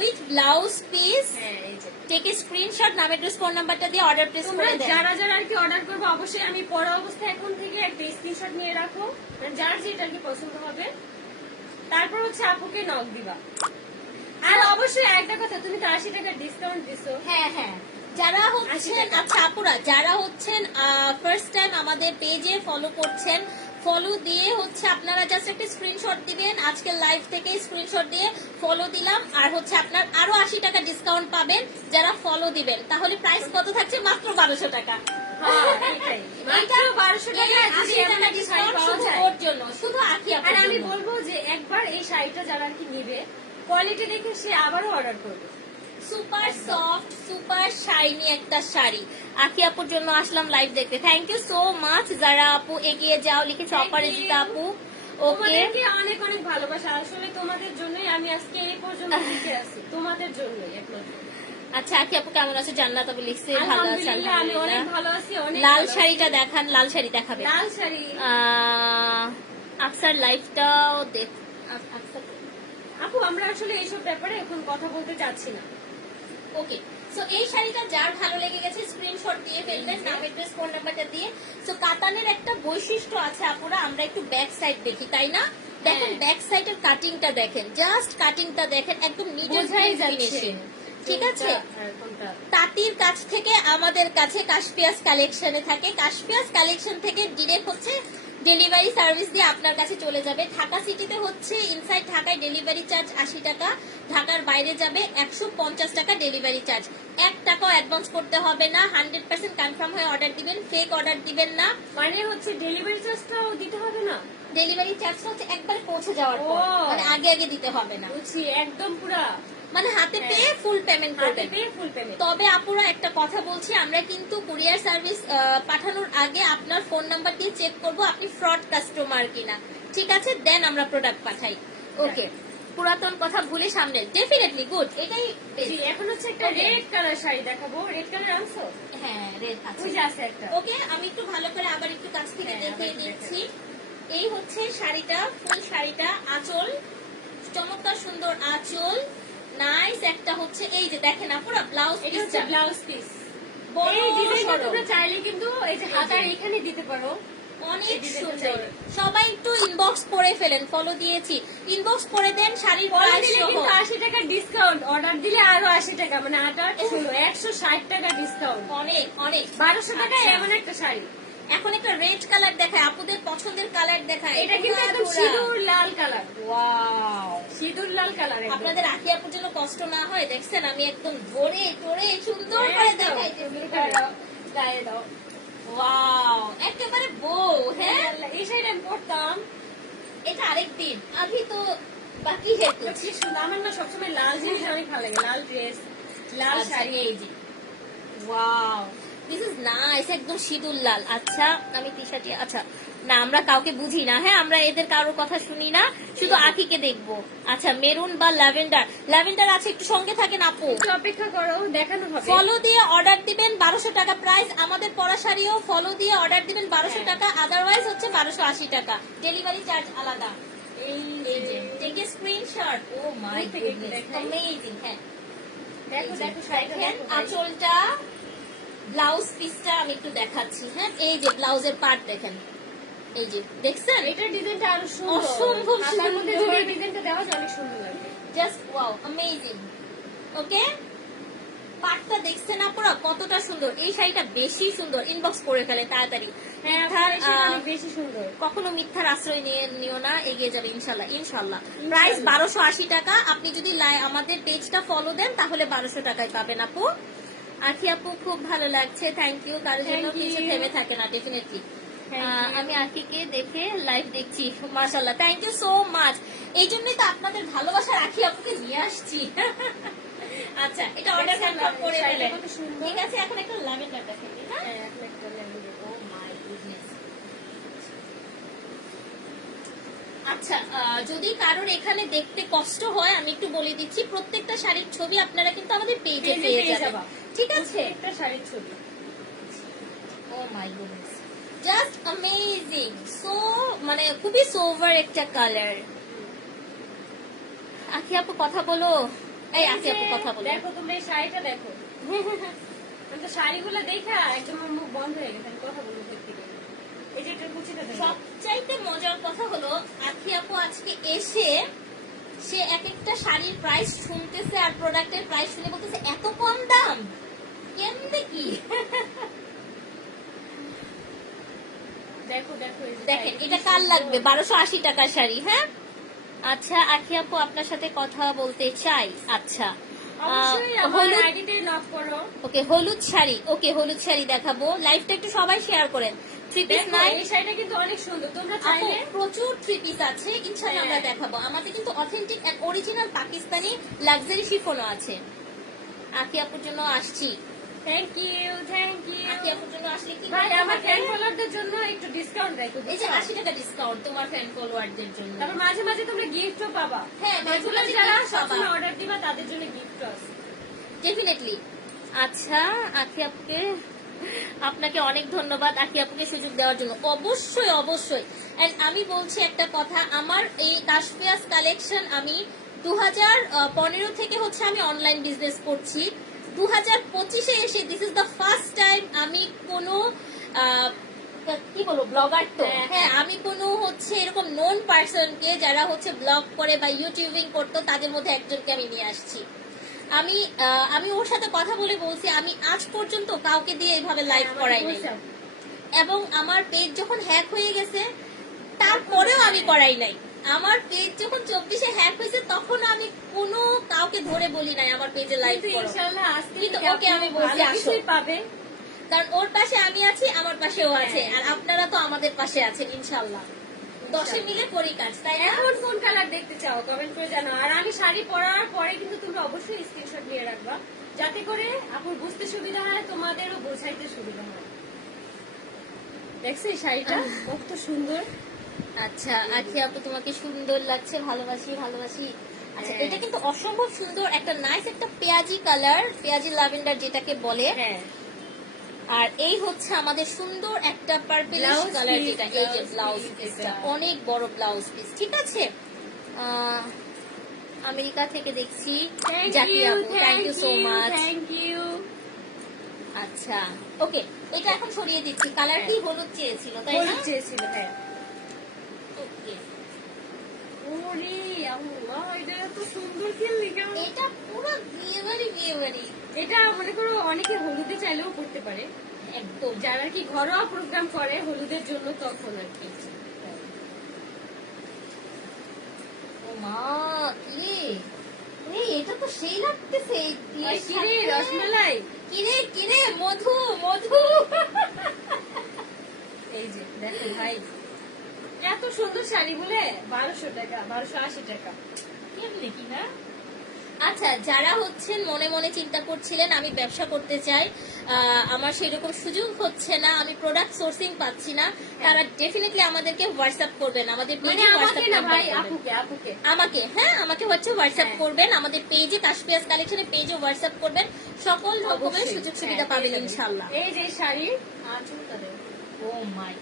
উইথ ব্লাউজ পিস, হ্যাঁ এই যে টেক এ স্ক্রিনশট, নাম অ্যাড্রেস ফোন নাম্বারটা দিয়ে অর্ডার প্লেস তোমরা করে দেন। যারা যারা আর কি অর্ডার করবে অবশ্যই আমি পরে অবস্থায় এখন থেকে একটা স্ক্রিনশট নিয়ে রাখো, মানে যার যেটা আর কি পছন্দ হবে, তারপর হচ্ছে আপুকে নক দিবা। আর অবশ্যই একটা কথা, তুমি তো 80 টাকা ডিসকাউন্ট দিছো। হ্যাঁ হ্যাঁ, যারা 80 হচ্ছেন, টাকা। আচ্ছা আপুরা যারা হচ্ছেন ফার্স্ট টাইম আমাদের পেজে ফলো করছেন, ফলো দিয়ে হচ্ছে আপনারা জাস্ট একটা স্ক্রিনশট দিবেন, আজকের লাইভ থেকে স্ক্রিনশট দিয়ে ফলো দিলাম, আর হচ্ছে আপনার আরো 80 টাকা ডিসকাউন্ট পাবেন যারা ফলো দিবেন। তাহলে প্রাইস কত থাকছে? মাত্র 1200 টাকা। হ্যাঁ এটাই, মাত্র 1200 টাকা। এই যদি 80 এমন টাকা একটা শাড়ি ডিসকাউন্ট পাওয়া শুধু যায়। ওর জন্য, শুধু আখি আপুর আর আমি জন্য। বলবো যে একবার এই শাড়িটা যারা আর কি নিবে, কোয়ালিটি দেখে সে আবারও অর্ডার করবে। সুপার সফট, সুপার শাইনি একটা শাড়ি। আখি আপুর জন্য আসলাম লাইভ দেখতে। Thank you so much. যারা আপু এগিয়ে যাও লিখেছে, Thank অপরাজিতা you. আপু। ওকে, তোমাদেরকে অনেক অনেক ভালোবাসা, আসলে তোমাদের জন্যই আমি আজকে এই পর্যন্ত টিকে আছি, তোমাদের জন্যই একমাত্র। আচ্ছা আখি আপু কেমন আছে? জান্নাত আপু লিখছে ভালো আছে আলহামদুলিল্লাহ, আমি অনেক আলহামদুলিল্লাহ। ভালো আছি, অনেক লাল ভালো আছি। শাড়িটা দেখান, লাল শাড়ি দেখাবে। লাল শাড়ি। আকসার লাইফটাও দেখ। আকসার, আপু আমরা আসলে এইসব ব্যাপারে এখন কথা বলতে চাচ্ছি না। ওকে, সো এই শাড়িটা যার ভালো লেগে গেছে স্ক্রিনশট দিয়ে ফেলবেন, নাম অ্যাড্রেস ফোন নাম্বারটা দিয়ে। সো কাতানের একটা বৈশিষ্ট্য আছে আপুরা, আমরা একটু ব্যাক সাইড দেখি তাই না? দেখেন হ্যাঁ। ব্যাক সাইডের কাটিংটা দেখেন, জাস্ট কাটিংটা দেখেন, একদম নিটের বোঝাই যাচ্ছে ফিনিশিং, ঠিক আছে? কোনটা? তাঁতির কাছ থেকে আমাদের কাছে কাশপিয়াস কালেকশনে থাকে, কাশপিয়াস কালেকশন থেকে ডিরেক্ট হচ্ছে ডেলিভারি সার্ভিস দিয়ে আপনার কাছে চলে যাবে। ঢাকা সিটিতে হচ্ছে ইনসাইড ঢাকায় ডেলিভারি চার্জ 80 টাকা, ঢাকার বাইরে যাবে 150 টাকা ডেলিভারি চার্জ। 1 টাকাও অ্যাডভান্স করতে হবে না, 100% কনফার্ম হয়ে অর্ডার দিবেন, ফেক অর্ডার দিবেন না। মানে হচ্ছে ডেলিভারি চার্জটাও দিতে হবে না? ডেলিভারি চার্জটা হচ্ছে একবার পৌঁছে যাওয়ার পর, ও। মানে আগে আগে দিতে হবে না, বুঝছি, একদম পুরা মানে হাতে হ্যাঁ। পেয়ে ফুল পেমেন্ট হাতে করবেন। পেয়ে ফুল পেমেন্ট। তবে আপুরা একটা কথা বলছি, আমরা কিন্তু কুরিয়ার সার্ভিস পাঠানোর আগে আপনার ফোন নাম্বার দিয়ে চেক করব আপনি ফ্রড কাস্টমার কিনা, ঠিক আছে? দেন আমরা প্রোডাক্ট পাঠাই। ওকে, পুরাতন কথা ভুলে সামনে, ডেফিনেটলি গুড। এটাই জি, এখন হচ্ছে একটা Okay. রেড কালার শাড়ি দেখাবো। রেড কালার আনছো? হ্যাঁ রেড আছে। ওই যে আছে একটা। ওকে, আমি একটু ভালো করে আবার একটু কাছ থেকে হ্যাঁ, দেখিয়ে আবার দিচ্ছি। এই হচ্ছে শাড়িটা, ফুল শাড়িটা, আঁচল চমৎকার সুন্দর আঁচল, নাইস একটা হচ্ছে এই যে দেখেন আপুরা ব্লাউজ এটা হচ্ছে পিসটা ব্লাউজ পিস। বড় এই ডিজাইনটা সড়ো। তোমরা চাইলে কিন্তু এই যে হাতার এখানে দিতে পারো। অনেক এই ডিজাইনটা সুন্দর। চাইলে। সবাই একটু ইনবক্স করে ফেলেন, ফলো দিয়েছি, ইনবক্স করে দেন শাড়ির ফলো প্রাইস দিলে সহ। কিন্তু 80 টাকা ডিসকাউন্ট, অর্ডার দিলে আরো 80 টাকা, মানে 160 টাকা ডিসকাউন্ট। অনেক অনেক 1200 টাকায় আচ্ছা। এমন একটা শাড়ি। এখন একটা রেড কালার দেখায়, আপুদের পছন্দের কালার দেখায়। এটা কিন্তু একদম পুরা। সিঁদুর লাল কালার, ওয়াও, সিঁদুর লাল কালার। আপনাদের আখি আপুর জন্য কষ্ট না হয়, দেখছেন আমি একদম ধরে টরে সুন্দর করে একদম। দেখাইতেছি। গায়ে দাও, ওয়াও, একেবারে বউ। হ্যাঁ, এই শাড়িটা আমি পরতাম। এটা আরেকদিন, আভি তো বাকি হে কুছ। কি সুন্দর, আমার না সবসময় লাল জিনিস অনেক ভালো লাগে, লাল ড্রেস, লাল আচ্ছা, শাড়ি। এই যে ওয়াও, দিস ইজ নাইস, একদম সিঁদুর লাল। আচ্ছা আমি টি-শার্টে, আচ্ছা না আমরা কাউকে বুঝি না, হ্যাঁ আমরা এদের কারোর কথা শুনি না, শুধু আখিকে দেখবো। আচ্ছা মেরুন বা ল্যাভেন্ডার, ল্যাভেন্ডার আছে, একটু সঙ্গে থাকেন আপু। একটু অপেক্ষা করো, দেখানো হবে। ফলো দিয়ে অর্ডার দিবেন 1200 টাকা প্রাইস, আমাদের পরা শাড়িও ফলো দিয়ে অর্ডার দিবেন 1200 টাকা, আদারওয়াইজ হচ্ছে 1280 টাকা, ডেলিভারি চার্জ আলাদা। এই এই যে টেক এ স্ক্রিনশট, ও মাই দূর থেকে একটু গুডনেস, দেখাই। অ্যামেজিং। হ্যাঁ দেখো দেখো শাড়িটা দেখেন দেখো। আঁচলটা, ব্লাউজ পিসটা আমি একটু দেখাচ্ছি। হ্যাঁ এই যে ব্লাউজের পার্ট দেখেন, এই যে দেখছেন, এটা ডিজাইনটা আরো সুন্দর, অসম্ভব হাতার মধ্যে সুন্দর। যদি এই ডিজাইনটা দেওয়া যায় অনেক সুন্দর লাগবে। Just wow, amazing. ওকে পাটটা দেখছেন আপনারা কতটা সুন্দর, এই শাড়িটা বেশি সুন্দর, ইনবক্স করে ফেলে তাড়াতাড়ি। হ্যাঁ মিথ্যার, আপনার শাড়িটা অনেক বেশি সুন্দর। কখনো মিথ্যার আশ্রয় নিও না, এগিয়ে যাবে ইনশাল্লাহ ইনশাল্লাহ। প্রাইস 1280 টাকা, আপনি যদি আমাদের পেজটা ফলো দেন তাহলে 1200 টাকায় পাবেন আপু। আখি আপু খুব ভালো লাগছে, থ্যাংক ইউ, কারোর জন্য Thank কিছু you. থেমে থাকে না, ডেফিনেটলি। Thank you. আমি আখিকে দেখে লাইভ দেখছি, মাশাআল্লাহ, থ্যাংক ইউ সো মাচ। এই জন্যই তো আপনাদের ভালোবাসার আখি আপুকে নিয়ে আসছি। আচ্ছা এটা অর্ডার কনফার্ম করে শাড়িটা ফেলেন, কত সুন্দর। ঠিক আছে। এখন একটা ল্যাভেন্ডার দেখেন, হ্যাঁ হ্যাঁ এখন একটা লেহেঙ্গা। ও মাই গুডনেস। আচ্ছা যদি কারোর এখানে দেখতে কষ্ট হয় আমি একটু বলে দিচ্ছি, প্রত্যেকটা শাড়ির ছবি আপনারা কিন্তু আমাদের পেজে পেজে পেয়ে পেয়ে যাবেন, যাবা। ঠিক আছে। একটা শাড়ির ছবি। Oh my goodness, just amazing, so মানে খুবই সোভার একটা কালার। আখি আপু কথা বলো, এই আখি আপু কথা বলো। দেখো তুমি এই শাড়িটা দেখো। আমি তো শাড়িগুলো দেখা একদম আমার মুখ বন্ধ হয়ে গেছে, আমি কথা বলবো সত্যি করে। এই যে এটা কুচিটা দেখো। সবচাইতে মজার কথা হলো আখি আপু আজকে এসে সে এক একটা শাড়ির প্রাইস শুনতেছে আর প্রোডাক্টের প্রাইস শুনে বলতেছে এত কম দাম, কেমনে কি। দেখো দেখো এই যে দেখেন শাড়িটা এটা কি কার সুন্দর। লাগবে, 1280 টাকার শাড়ি। হ্যাঁ আচ্ছা আখি আপু আপনার সাথে কথা বলতে চাই। আচ্ছা অবশ্যই আমার হলুদ, আইডিতে নক করো। ওকে হলুদ শাড়ি, ওকে হলুদ শাড়ি দেখাবো, লাইভটা একটু সবাই শেয়ার করেন। থ্রি পিস দেখো নাই এই শাড়িটা কিন্তু অনেক সুন্দর, তোমরা আপু, চাইলে প্রচুর থ্রি পিস আছে, ইনশাআল্লাহ আমরা হ্যাঁ। দেখাবো। আমাদের কিন্তু authentic and original Pakistani luxury শিফনও আছে। আখি আপুর জন্য আসছি, থ্যাংক ইউ থ্যাংক ইউ। আখি আপুর জন্য আসলে কি ভাই করতে আমার হবে? ফ্যান ফলোয়ারদের জন্য একটু ডিসকাউন্ট রাখো। এই যে 80 টাকা ডিসকাউন্ট তোমার ফ্যান ফলোয়ারদের জন্য। তারপর মাঝে মাঝে তোমরা গিফটও পাবা। হ্যাঁ, মাঝে রেগুলার মাঝে যারা gift পাবা। সবসময় অর্ডার দিবা তাদের জন্য গিফট আছে। ডেফিনেটলি। আচ্ছা আখি আপুকে, আপনাকে অনেক ধন্যবাদ আখি আপুকে সুযোগ দেওয়ার জন্য, অবশ্যই অবশ্যই। এন্ড আমি বলছি একটা কথা, আমার এই কাশফিয়াস কালেকশন আমি 2015 থেকে হচ্ছে আমি অনলাইন বিজনেস করছি। 2025-এ এসে this is the first time আমি কোনো কি বলবো ব্লগার, তো হ্যাঁ, হ্যাঁ আমি কোনো হচ্ছে এরকম নোন পার্সনকে যারা হচ্ছে ব্লগ করে বা ইউটিউবিং করতো তাদের মধ্যে একজনকে আমি নিয়ে আসছি। আমি ওর সাথে কথা বলে বলছি আমি আজ পর্যন্ত কাউকে দিয়ে এইভাবে লাইভ হ্যাঁ, করাই আমাকে নাই, বলছো। এবং আমার পেজ যখন হ্যাক হয়ে গেছে তারপরেও আমি করাই নাই। আমার পেজ যখন 24-এ হ্যাক হয়েছে তখন আমি কোনো কাউকে ধরে বলি নাই আমার পেজে লাইভ কিন্তু করো, ইনশাআল্লাহ আজকে কিন্তু থেকে ওকে আপনি আমি বলছি ভালো আসো, কিছুই পাবে। কারণ ওর পাশে আমি আছি, আমার পাশেও আছে, হ্যাঁ। আর আপনারা তো আমাদের পাশে আছেন ইনশাআল্লাহ। 10-এ মিলে করি কাজ, তাই না? এখন কোন কালার দেখতে চাও কমেন্ট করে জানাও। আর আমি শাড়ি পরার পরে কিন্তু তোমরা অবশ্যই স্ক্রিনশট নিয়ে রাখবা, যাতে করে আপুর বুঝতে সুবিধা হয়, তোমাদেরও বোঝাইতে সুবিধা হয়। দেখছো এই শাড়িটা কত সুন্দর। আচ্ছা আখি আপু তোমাকে সুন্দর লাগছে, ভালোবাসি ভালোবাসি। আচ্ছা হ্যাঁ। এটা কিন্তু অসম্ভব সুন্দর, একটা নাইস একটা পেঁয়াজি কালার, পেঁয়াজি ল্যাভেন্ডার যেটাকে বলে। হ্যাঁ আর এই হচ্ছে আমাদের সুন্দর একটা পার্পলিশ Blouse কালার, piece, যেটা এই যে blouse ব্লাউজ piece পিসটা, এটা। অনেক বড় ব্লাউজ পিস, ঠিক আছে। আমেরিকা থেকে দেখছি জাকি আপু, thank you so much. Thank you. আচ্ছা ওকে এটা এখন সরিয়ে দিচ্ছি, কালার কি হলুদ চেয়েছিল তাই না? হলুদ চেয়েছিল, হ্যাঁ। ওকে ওরে আল্লাহ, এটা এত সুন্দর কিনলি কেমন। এটা পুরো বিয়ে বাড়ি এটা মনে করো অনেকে হলুদে চাইলেও করতে পারে, একদম। যারা কি ঘরোয়া প্রোগ্রাম করে হলুদের জন্য তখন আর কি। ও মা কি রে, এটা তো সেই লাগতেছে এই বিয়ের আর কি রে সাথে। রসমালাই, কিরে মধু মধু। এই যে দেখো ভাই এত সুন্দর শাড়ি বলে 1200 টাকা, 1280 টাকা। কেমনে কি না? আচ্ছা, যারা হচ্ছেন মনে মনে চিন্তা করছিলেন আমি ব্যবসা করতে চাই, আমার সেরকম সুযোগ হচ্ছে না, আমি প্রোডাক্ট সোর্সিং পাচ্ছি না, তারা ডেফিনেটলি আমাদেরকে হোয়াটসঅ্যাপ করবেন, আমাদের মানে পেজে আমাকে হোয়াটসঅ্যাপ না নাম্বার ভাই, করবেন। আপুকে, আপুকে। আমাকে, হ্যাঁ আমাকে হচ্ছে হোয়াটসঅ্যাপ হ্যাঁ। করবেন, আমাদের পেজে তাসফিয়াস কালেকশনের পেজে হোয়াটসঅ্যাপ করবেন, সকল রকমের অবশ্যই। সুযোগ সুবিধা হ্যাঁ, পাবেন পেয়ে যাবেন। ইনশাআল্লাহ। এই যে শাড়ি আঁচলটা দেখো। ও মাই,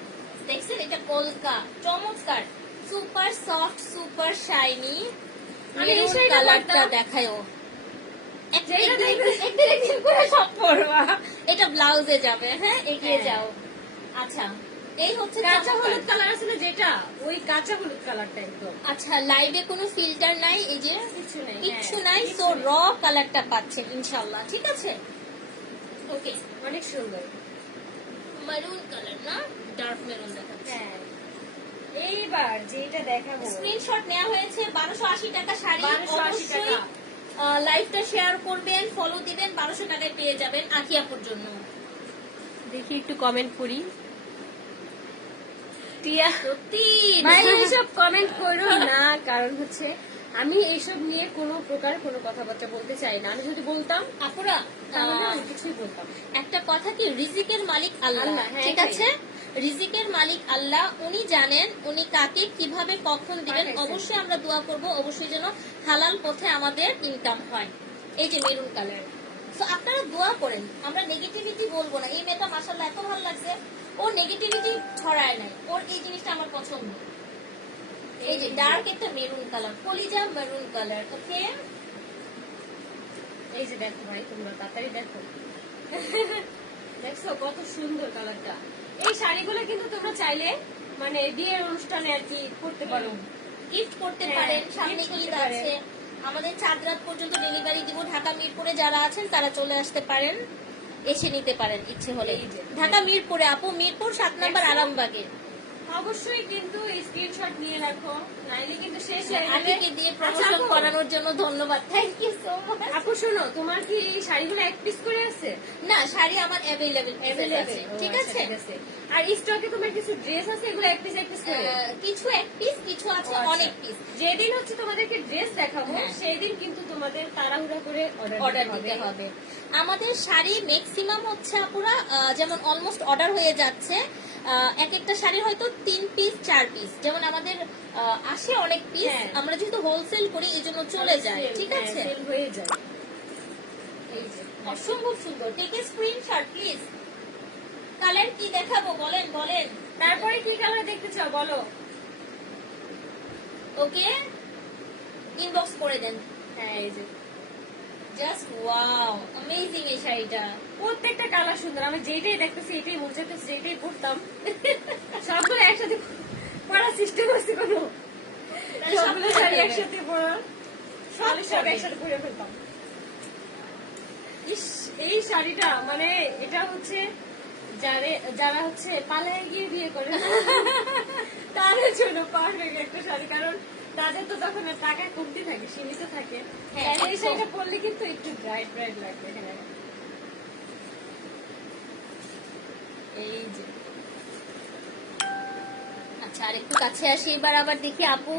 দেখছেন এটা কলকা, চমৎকার, সুপার সফট, সুপার শাইনি। আমি এই মেরুন শাড়িটা কালারটা পরতাম। দেখায়ও, যেটা দেখবে- একদিন করে সব পরবা। এটা ব্লাউজে যাবে, হ্যাঁ এগিয়ে হ্যাঁ। যাও। আচ্ছা, এই হচ্ছে কাঁচা চমৎকার। হলুদ কালার আছে না যেটা, ওই কাঁচা হলুদ কালারটা একদম। আচ্ছা, লাইভে কোনো ফিল্টার নাই, এই যে কিছু নেই, কিচ্ছু হ্যাঁ, নাই, কিচ্ছু তো নেই। র কালারটা পাচ্ছেন ইনশাআল্লাহ, ঠিক আছে? ওকে, অনেক সুন্দর। মেরুন কালার না, ডার্ক মেরুন দেখাচ্ছে। হ্যাঁ, এইবার যেটা দেখাবো, স্ক্রিনশট নেওয়া হয়েছে 1280 টাকা শাড়ি, 1280 অবশ্যই টাকা। লাইভটা শেয়ার করবেন, ফলো দিবেন, 1200 টাকায় পেয়ে যাবেন আকিয়াপুর জন্য। দেখি একটু কমেন্ট করি। টিয়া, সত্যি ভাই এইসব কমেন্ট করো না, কারণ হচ্ছে আমি এইসব নিয়ে কোনো প্রকার কোনো কথাবার্তা বলতে চাই না। আমি যদি বলতাম আপুরা, তাহলে আমি কিছুই বলতাম। একটা কথা কি, রিজিকের মালিক আল্লাহ, আল্লাহ, হ্যাঁ, ঠিক এটাই। আছে? রিজিকের মালিক আল্লাহ, উনি জানেন উনি কাকে কিভাবে কখন দিবেন। পাঠাইছেন। অবশ্যই আমরা দোয়া করব, অবশ্যই যেন হালাল পথে আমাদের ইনকাম হয়। এই যে মেরুন কালার, তো আপনারা দোয়া করেন, আমরা নেগেটিভিটি বলবো না। এই মেয়েটা মাশাআল্লাহ এত ভালো লাগছে, ও নেগেটিভিটি ছড়ায় নাই, ওর এই জিনিসটা আমার পছন্দ। এই যে ডার্ক একটা মেরুন কালার, কলিজা মেরুন কালার, ওকে? এই যে দেখো ভাই, তোমরা তাড়াতাড়ি দেখো। দেখছো কত সুন্দর কালারটা। এই শাড়িগুলো কিন্তু তোমরা চাইলে মানে বিয়ের অনুষ্ঠানে আর কি করতে পারো। গিফট করতে হ্যাঁ, পারেন, সামনে gift ঈদ করতে পারেন। আছে, আমাদের 4 রাত পর্যন্ত ডেলিভারি দিব। ঢাকা মিরপুরে যারা আছেন তারা চলে আসতে পারেন, এসে নিতে পারেন ইচ্ছে হলে। এই যে। ঢাকা মিরপুরে আপু, মিরপুর 7 নম্বর দেখছো? আরামবাগে। অবশ্যই কিন্তু এই স্ক্রিনশট নিয়ে রাখো, নাইলে কিন্তু শেষ হয়ে যাবে। আজকে দিয়ে আচ্ছা, প্রমোশন আপু, করানোর জন্য ধন্যবাদ, থ্যাংক ইউ সো মাচ। আপু শোনো, তোমার কি এই শাড়িগুলো এক পিস করে আছে? না, শাড়ি আমার অ্যাভেলেবেল আছে, Available? ঠিক ও, আছে? আচ্ছা, ঠিক আছে। আর স্টকে তোমার কিছু ড্রেস আছে, এগুলো এক পিস করে? কিছু এক পিস, কিছু আছে ও, আচ্ছা। অনেক পিস। যেদিন হচ্ছে তোমাদেরকে ড্রেস দেখাবো, হ্যাঁ। সেই দিন কিন্তু তোমাদের তাড়াহুড়া করে অর্ডার দিতে হবে। আমাদের শাড়ি ম্যাক্সিমাম হচ্ছে আপুরা, যেমন অলমোস্ট অর্ডার হয়ে যাচ্ছে, এক একটা শাড়ির হয়তো 3 পিস 4 পিস, যেমন আমাদের আসে অনেক পিস, হ্যাঁ। আমরা যেহেতু হোলসেল করি এই জন্য চলে যায়, ঠিক আছে? সেল হয়ে যায়। এই যে অসম্ভব সুন্দর, take a screenshot please. Colour কি দেখাবো বলেন বলেন? তারপরে কি কালার দেখতে চাও বলো? ওকে, ইনবক্স করে দেন। হ্যাঁ, এই যে জাস্ট ওয়াও, অ্যামেজিং এই শাড়িটা। প্রত্যেকটা কালার সুন্দর। আমি যেটাই দেখতেছি এটাই মনে চাইতেছে, যেটাই পড়তাম। সবগুলো একসাথে পড়ার সিস্টেম আছে কোনো? তাহলে সবগুলো সবগুলো শাড়ি পরে একসাথে পড়া, সব সব পরবে। একসাথে পরে ফেলতাম। ইস, এই শাড়িটা মানে এটা হচ্ছে যারা হচ্ছে পালায় গিয়ে বিয়ে করে তাদের জন্য পারফেক্ট একটা শাড়ি, কারণ তাদের তো তখন আর টাকা কমতে থাকে, সীমিত থাকে। হ্যাঁ, তাহলে এই একদম। শাড়িটা পরলে কিন্তু একটু ব্রাইট ব্রাইট লাগবে। হ্যাঁ, এই যে আচ্ছা, আর একটু কাছে আসি এবার, আবার দেখি আপু।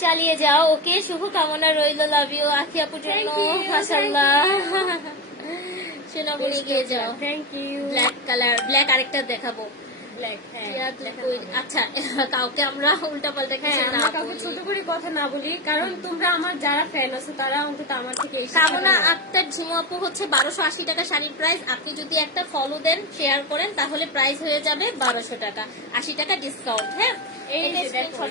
চালিয়ে যাও, ওকে, শুভ কামনা রইল, লাভ ইউ আখি আপুর জন্য, Thank you, মাশাআল্লাহ। thank সোনামণি গিয়ে যাও। Thank you. Black colour, black আরেকটা দেখাবো। ব্ল্যাক, হ্যাঁ, টিয়া, তুই দেখাতে কই- হবে। আচ্ছা, কাউকে আমরা উল্টা পাল্টা হ্যাঁ, কিছু না আমরা কাউকে বলি। ছোট করে কথা না বলি, কারণ তোমরা আমার যারা ফ্যান আছো তারা অন্তত আমার থেকে এই শিক্ষাটা কামনা নাও। আক্তার ঝুমু আপু হচ্ছে 1280 টাকা শাড়ির প্রাইস। আপনি যদি একটা ফলো দেন, শেয়ার করেন, তাহলে প্রাইস হয়ে যাবে 1200 টাকা, 80 টাকা ডিসকাউন্ট। হ্যাঁ, এই যে দেখো,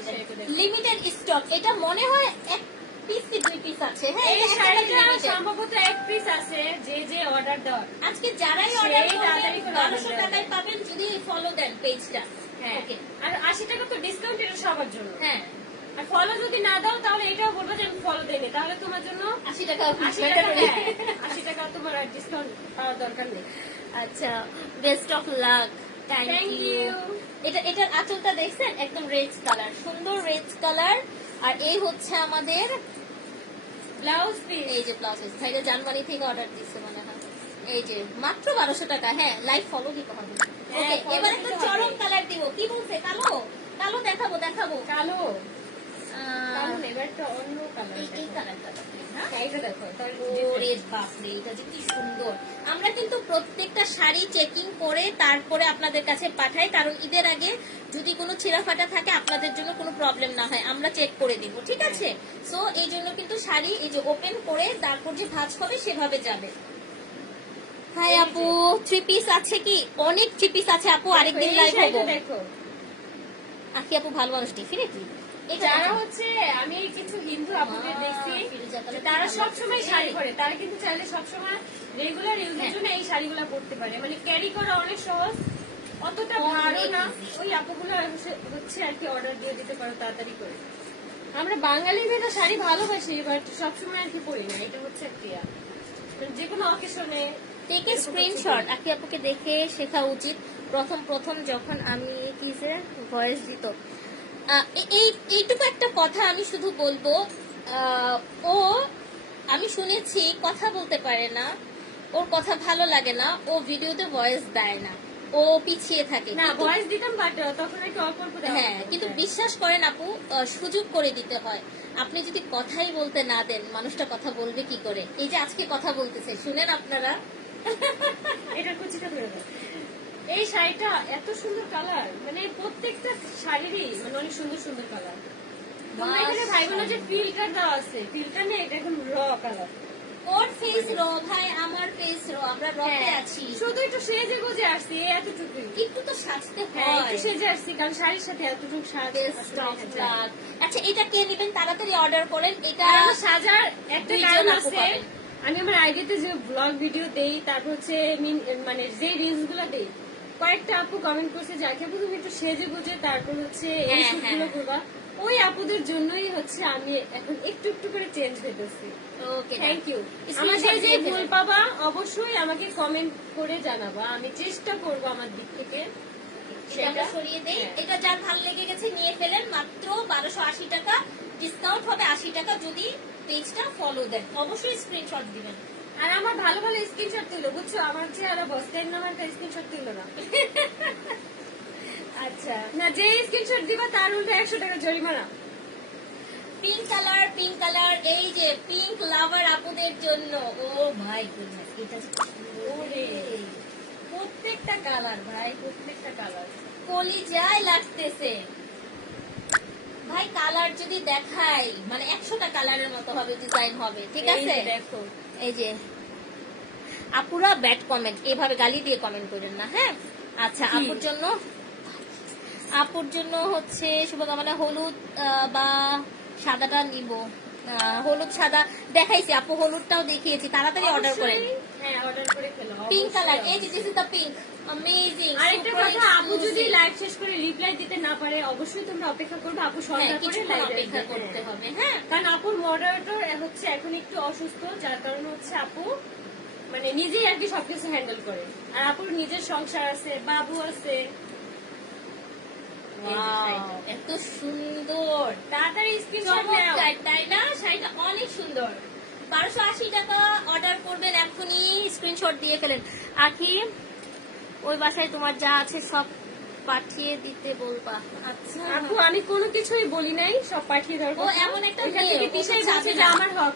লিমিটেড স্টক, এটা মনে হয় এক পিস কি 2 পিস আছে। হ্যাঁ, এই এটা শাড়িটা limited। সম্ভবত এক পিস আছে, যে অর্ডার দেওয়ার। আজকে যারাই সেই অর্ডার তাড়াতাড়ি করবেন করে 1200 order টাকায় দেবেন। পাবেন যদি ফলো দেন পেজটা। হ্যাঁ, ওকে, আর 80 টাকা তো ডিসকাউন্ট, এটা সবার জন্য। হ্যাঁ, আর ফলো যদি না দাও তাহলে এটাও বলবো যে আমি ফলো দেইনি, তাহলে তোমার জন্য 80 টাকা 80 টাকা, হ্যাঁ, 80 টাকা তোমার আর ডিসকাউন্ট পাওয়ার দরকার নেই। আচ্ছা, best of luck, thank Thank you. you. এটার আঁচলটা দেখছেন, একদম রেড কালার, সুন্দর রেড কালার। আর এই হচ্ছে আমাদের ব্লাউজ পিস। এই যে ব্লাউজ পিস, ভাইরা জানুয়ারি থেকে অর্ডার দিচ্ছে মনে হয়। এই যে মাত্র 1200 টাকা। হ্যাঁ, লাইভ ফলো দিতে হবে। হ্যাঁ, ওকে, follow এবার দিতে একটা হবে। চরম কালার দিব। কি বলছে, কালো? দেখাবো দেখাবো কালো আহ, কালো না, এবার একটা অন্য কালার এই কালারটা দেখেন, হ্যাঁ? এইটা দেখো তার ওরে বাপরে, এটা যে কি সুন্দর। আমরা কিন্তু প্রত্যেকটা শাড়ি চেকিং করে তারপরে আপনাদের কাছে পাঠাই, কারণ ঈদের আগে যদি কোনো ছিঁড়াফাটা থাকে আপনাদের জন্য কোনো প্রবলেম না হয়, আমরা চেক করে দিব, ঠিক আছে? সো এই জন্য কিন্তু শাড়ি এই যে ওপেন করে তারপর যে ভাঁজ হবে সেভাবে যাবে। হাই আপু, 3 পিস আছে কি? অনেক 3 পিস আছে আপু, আরেকদিন লাইভ হবো। দেখো আখি আপু ভালো মানুষ, ডেফিনেটলি। যারা হচ্ছে আমি কিছু হিন্দু আপুদের দেখছি যে তারা সবসময় শাড়ি পরে, তারা কিন্তু চাইলে সবসময় রেগুলার ইউজের জন্য এই শাড়িগুলো পরতে পারে, মানে ক্যারি করা অনেক সহজ, অতটা ভারী না। ওই আপুগুলো হচ্ছে আর কি অর্ডার দিয়ে দিতে পারো তাড়াতাড়ি করে। আমরা বাঙালি মেয়েরা শাড়ি ভালোবাসি, বাট সবসময় আর কি পরি না, এটা হচ্ছে একটা মানে যে কোনো অকেশনে টেকে স্ক্রিনশট। আখি আপুকে দেখে শেখা উচিত। প্রথম প্রথম যখন আমি কি যে ভয়েস দিত, এইটুকু একটা কথা আমি শুধু বলবো, ও আমি শুনেছি কথা বলতে পারে না, ওর কথা ভালো লাগে না, ও ভিডিওতে ভয়েস দেয় না, ও পিছিয়ে থাকে। না ভয়েস দিতাম, বাট তখন একটু অল্প অল্প দেওয়া হ্যাঁ, হতো। কিন্তু বিশ্বাস করেন আপু, সুযোগ করে দিতে হয়। আপনি যদি কথাই বলতে না দেন, মানুষটা কথা বলবে কি করে? এই যে আজকে কথা বলতেছে, শুনেন আপনারা। এটার কুচিটা ধরে দাও। এই শাড়িটা এত সুন্দর কালার, মানে প্রত্যেকটা শাড়িরই মানে অনেক সুন্দর সুন্দর কালার। তোমরা এখানে ভাইবো না যে ফিল্টার দেওয়া আছে, ফিল্টার নেই, এটা এখন র কালার। ওর ফেস র ভাই, আমার ফেস র, আমরা রতে আছি। শুধু একটু সেজে গুজে আসছি, এই এতটুকুই। একটু তো সাজতে হ্যাঁ, হয়। একটু সেজে আসছি, কারণ শাড়ির সাথে এতটুকু সাজ Best আসলে of হ্যাঁ, যায়। luck। আচ্ছা, এটা কে নেবেন তাড়াতাড়ি অর্ডার করেন। এটা আর আমার সাজার একটা দুইজন কারণ আপু আছে, পাবেন। আমি আমার আইডিতে যে ব্লগ ভিডিও দেই, তারপর হচ্ছে মানে যে রিলস গুলো দেই, কয়েকটা আপু কমেন্ট করছে যে আজকে আপু তুমি একটু সেজে গুজে তারপর হচ্ছে এই হ্যাঁ, শুট হ্যাঁ। গুলো করবা। ওই আপুদের জন্যই হচ্ছে আমি এখন একটু একটু করে চেঞ্জ হইতেছি। ওকে, থ্যাংক ইউ। Screenshot আমার যে দিয়ে ভুল ফেলেন। পাবা অবশ্যই আমাকে কমেন্ট করে জানাবা, আমি চেষ্টা করব আমার দিক থেকে এটা আমরা সরিয়ে দেই। হ্যাঁ। এটা যার ভালো লেগে গেছে নিয়ে ফেলেন। মাত্র 1280 টাকা, ডিসকাউন্ট হবে 80 টাকা যদি পেজটা ফলো দেন। অবশ্যই স্ক্রিনশট দিবেন। আর আমার ভালো ভালো স্ক্রিনশট তুলো, বুঝছো? আমার চেহারা বস্তের নামার স্ক্রিনশট তুলো না। আচ্ছা, না, যে স্ক্রিনশট দিবা তার উল্টো 100 টাকা জরিমানা। পিঙ্ক কালার, পিঙ্ক কালার, এই যে পিঙ্ক লাভার আপুদের জন্য। ও মাই গুডনেস, এটা যে ওরে। প্রত্যেকটা কালার ভাই, প্রত্যেকটা কালার। কলিজায় লাগতেছে ভাই। কালার যদি দেখাই মানে 100টা কালারের মতো হবে, ডিজাইন হবে, ঠিক আছে? দেখো এই যে আপুরা ব্যাড কমেন্ট, এভাবে গালি দিয়ে কমেন্ট করেন না, হ্যাঁ? আচ্ছা, কি? আপুর জন্য হচ্ছে শুভকামনা। হলুদ বা সাদাটা নিব। হলুদ সাদা দেখাইছি আপু, হলুদটাও দেখিয়েছি, তাড়াতাড়ি অর্ডার করেন। অবশ্যই, হ্যাঁ অর্ডার করে ফেলো। পিঙ্ক কালার, অবশ্যই, এই যে this is the pink, amazing. আরেকটা কথা, আপু যদি লাইভ শেষ করে রিপ্লাই দিতে না পারে অবশ্যই তোমরা অপেক্ষা করবে, আপু সন্ধ্যা করে কিছুক্ষণ লাইভ অপেক্ষা করতে হবে, হ্যাঁ? কারণ আপুর মডারেটর হচ্ছে এখন একটু অসুস্থ, যার কারণে হচ্ছে আপু মানে নিজেই আর কি সবকিছু হ্যান্ডেল করে। আর আপুর নিজের সংসার আছে, বাবু আছে। এই যে শাড়িটা। Wow, এত সুন্দর, তাড়াতাড়ি স্ক্রিনশট নাও। চমৎকার, তাই না? শাড়িটা অনেক সুন্দর। 1280 টাকা অর্ডার করবেন, এখনই স্ক্রিনশট দিয়ে ফেলেন। আখি, ওই বাসায় তোমার যা আছে সব পাঠিয়ে দিতে বলবা। আচ্ছা আপু আমি কোনো কিছুই বলি নাই, সব পাঠিয়ে দেওয়ার ও কথা। এমন একটা ওইখান মেয়ে, থেকে ও তো পিছাই চাবে বলছে না। যে আমার হক,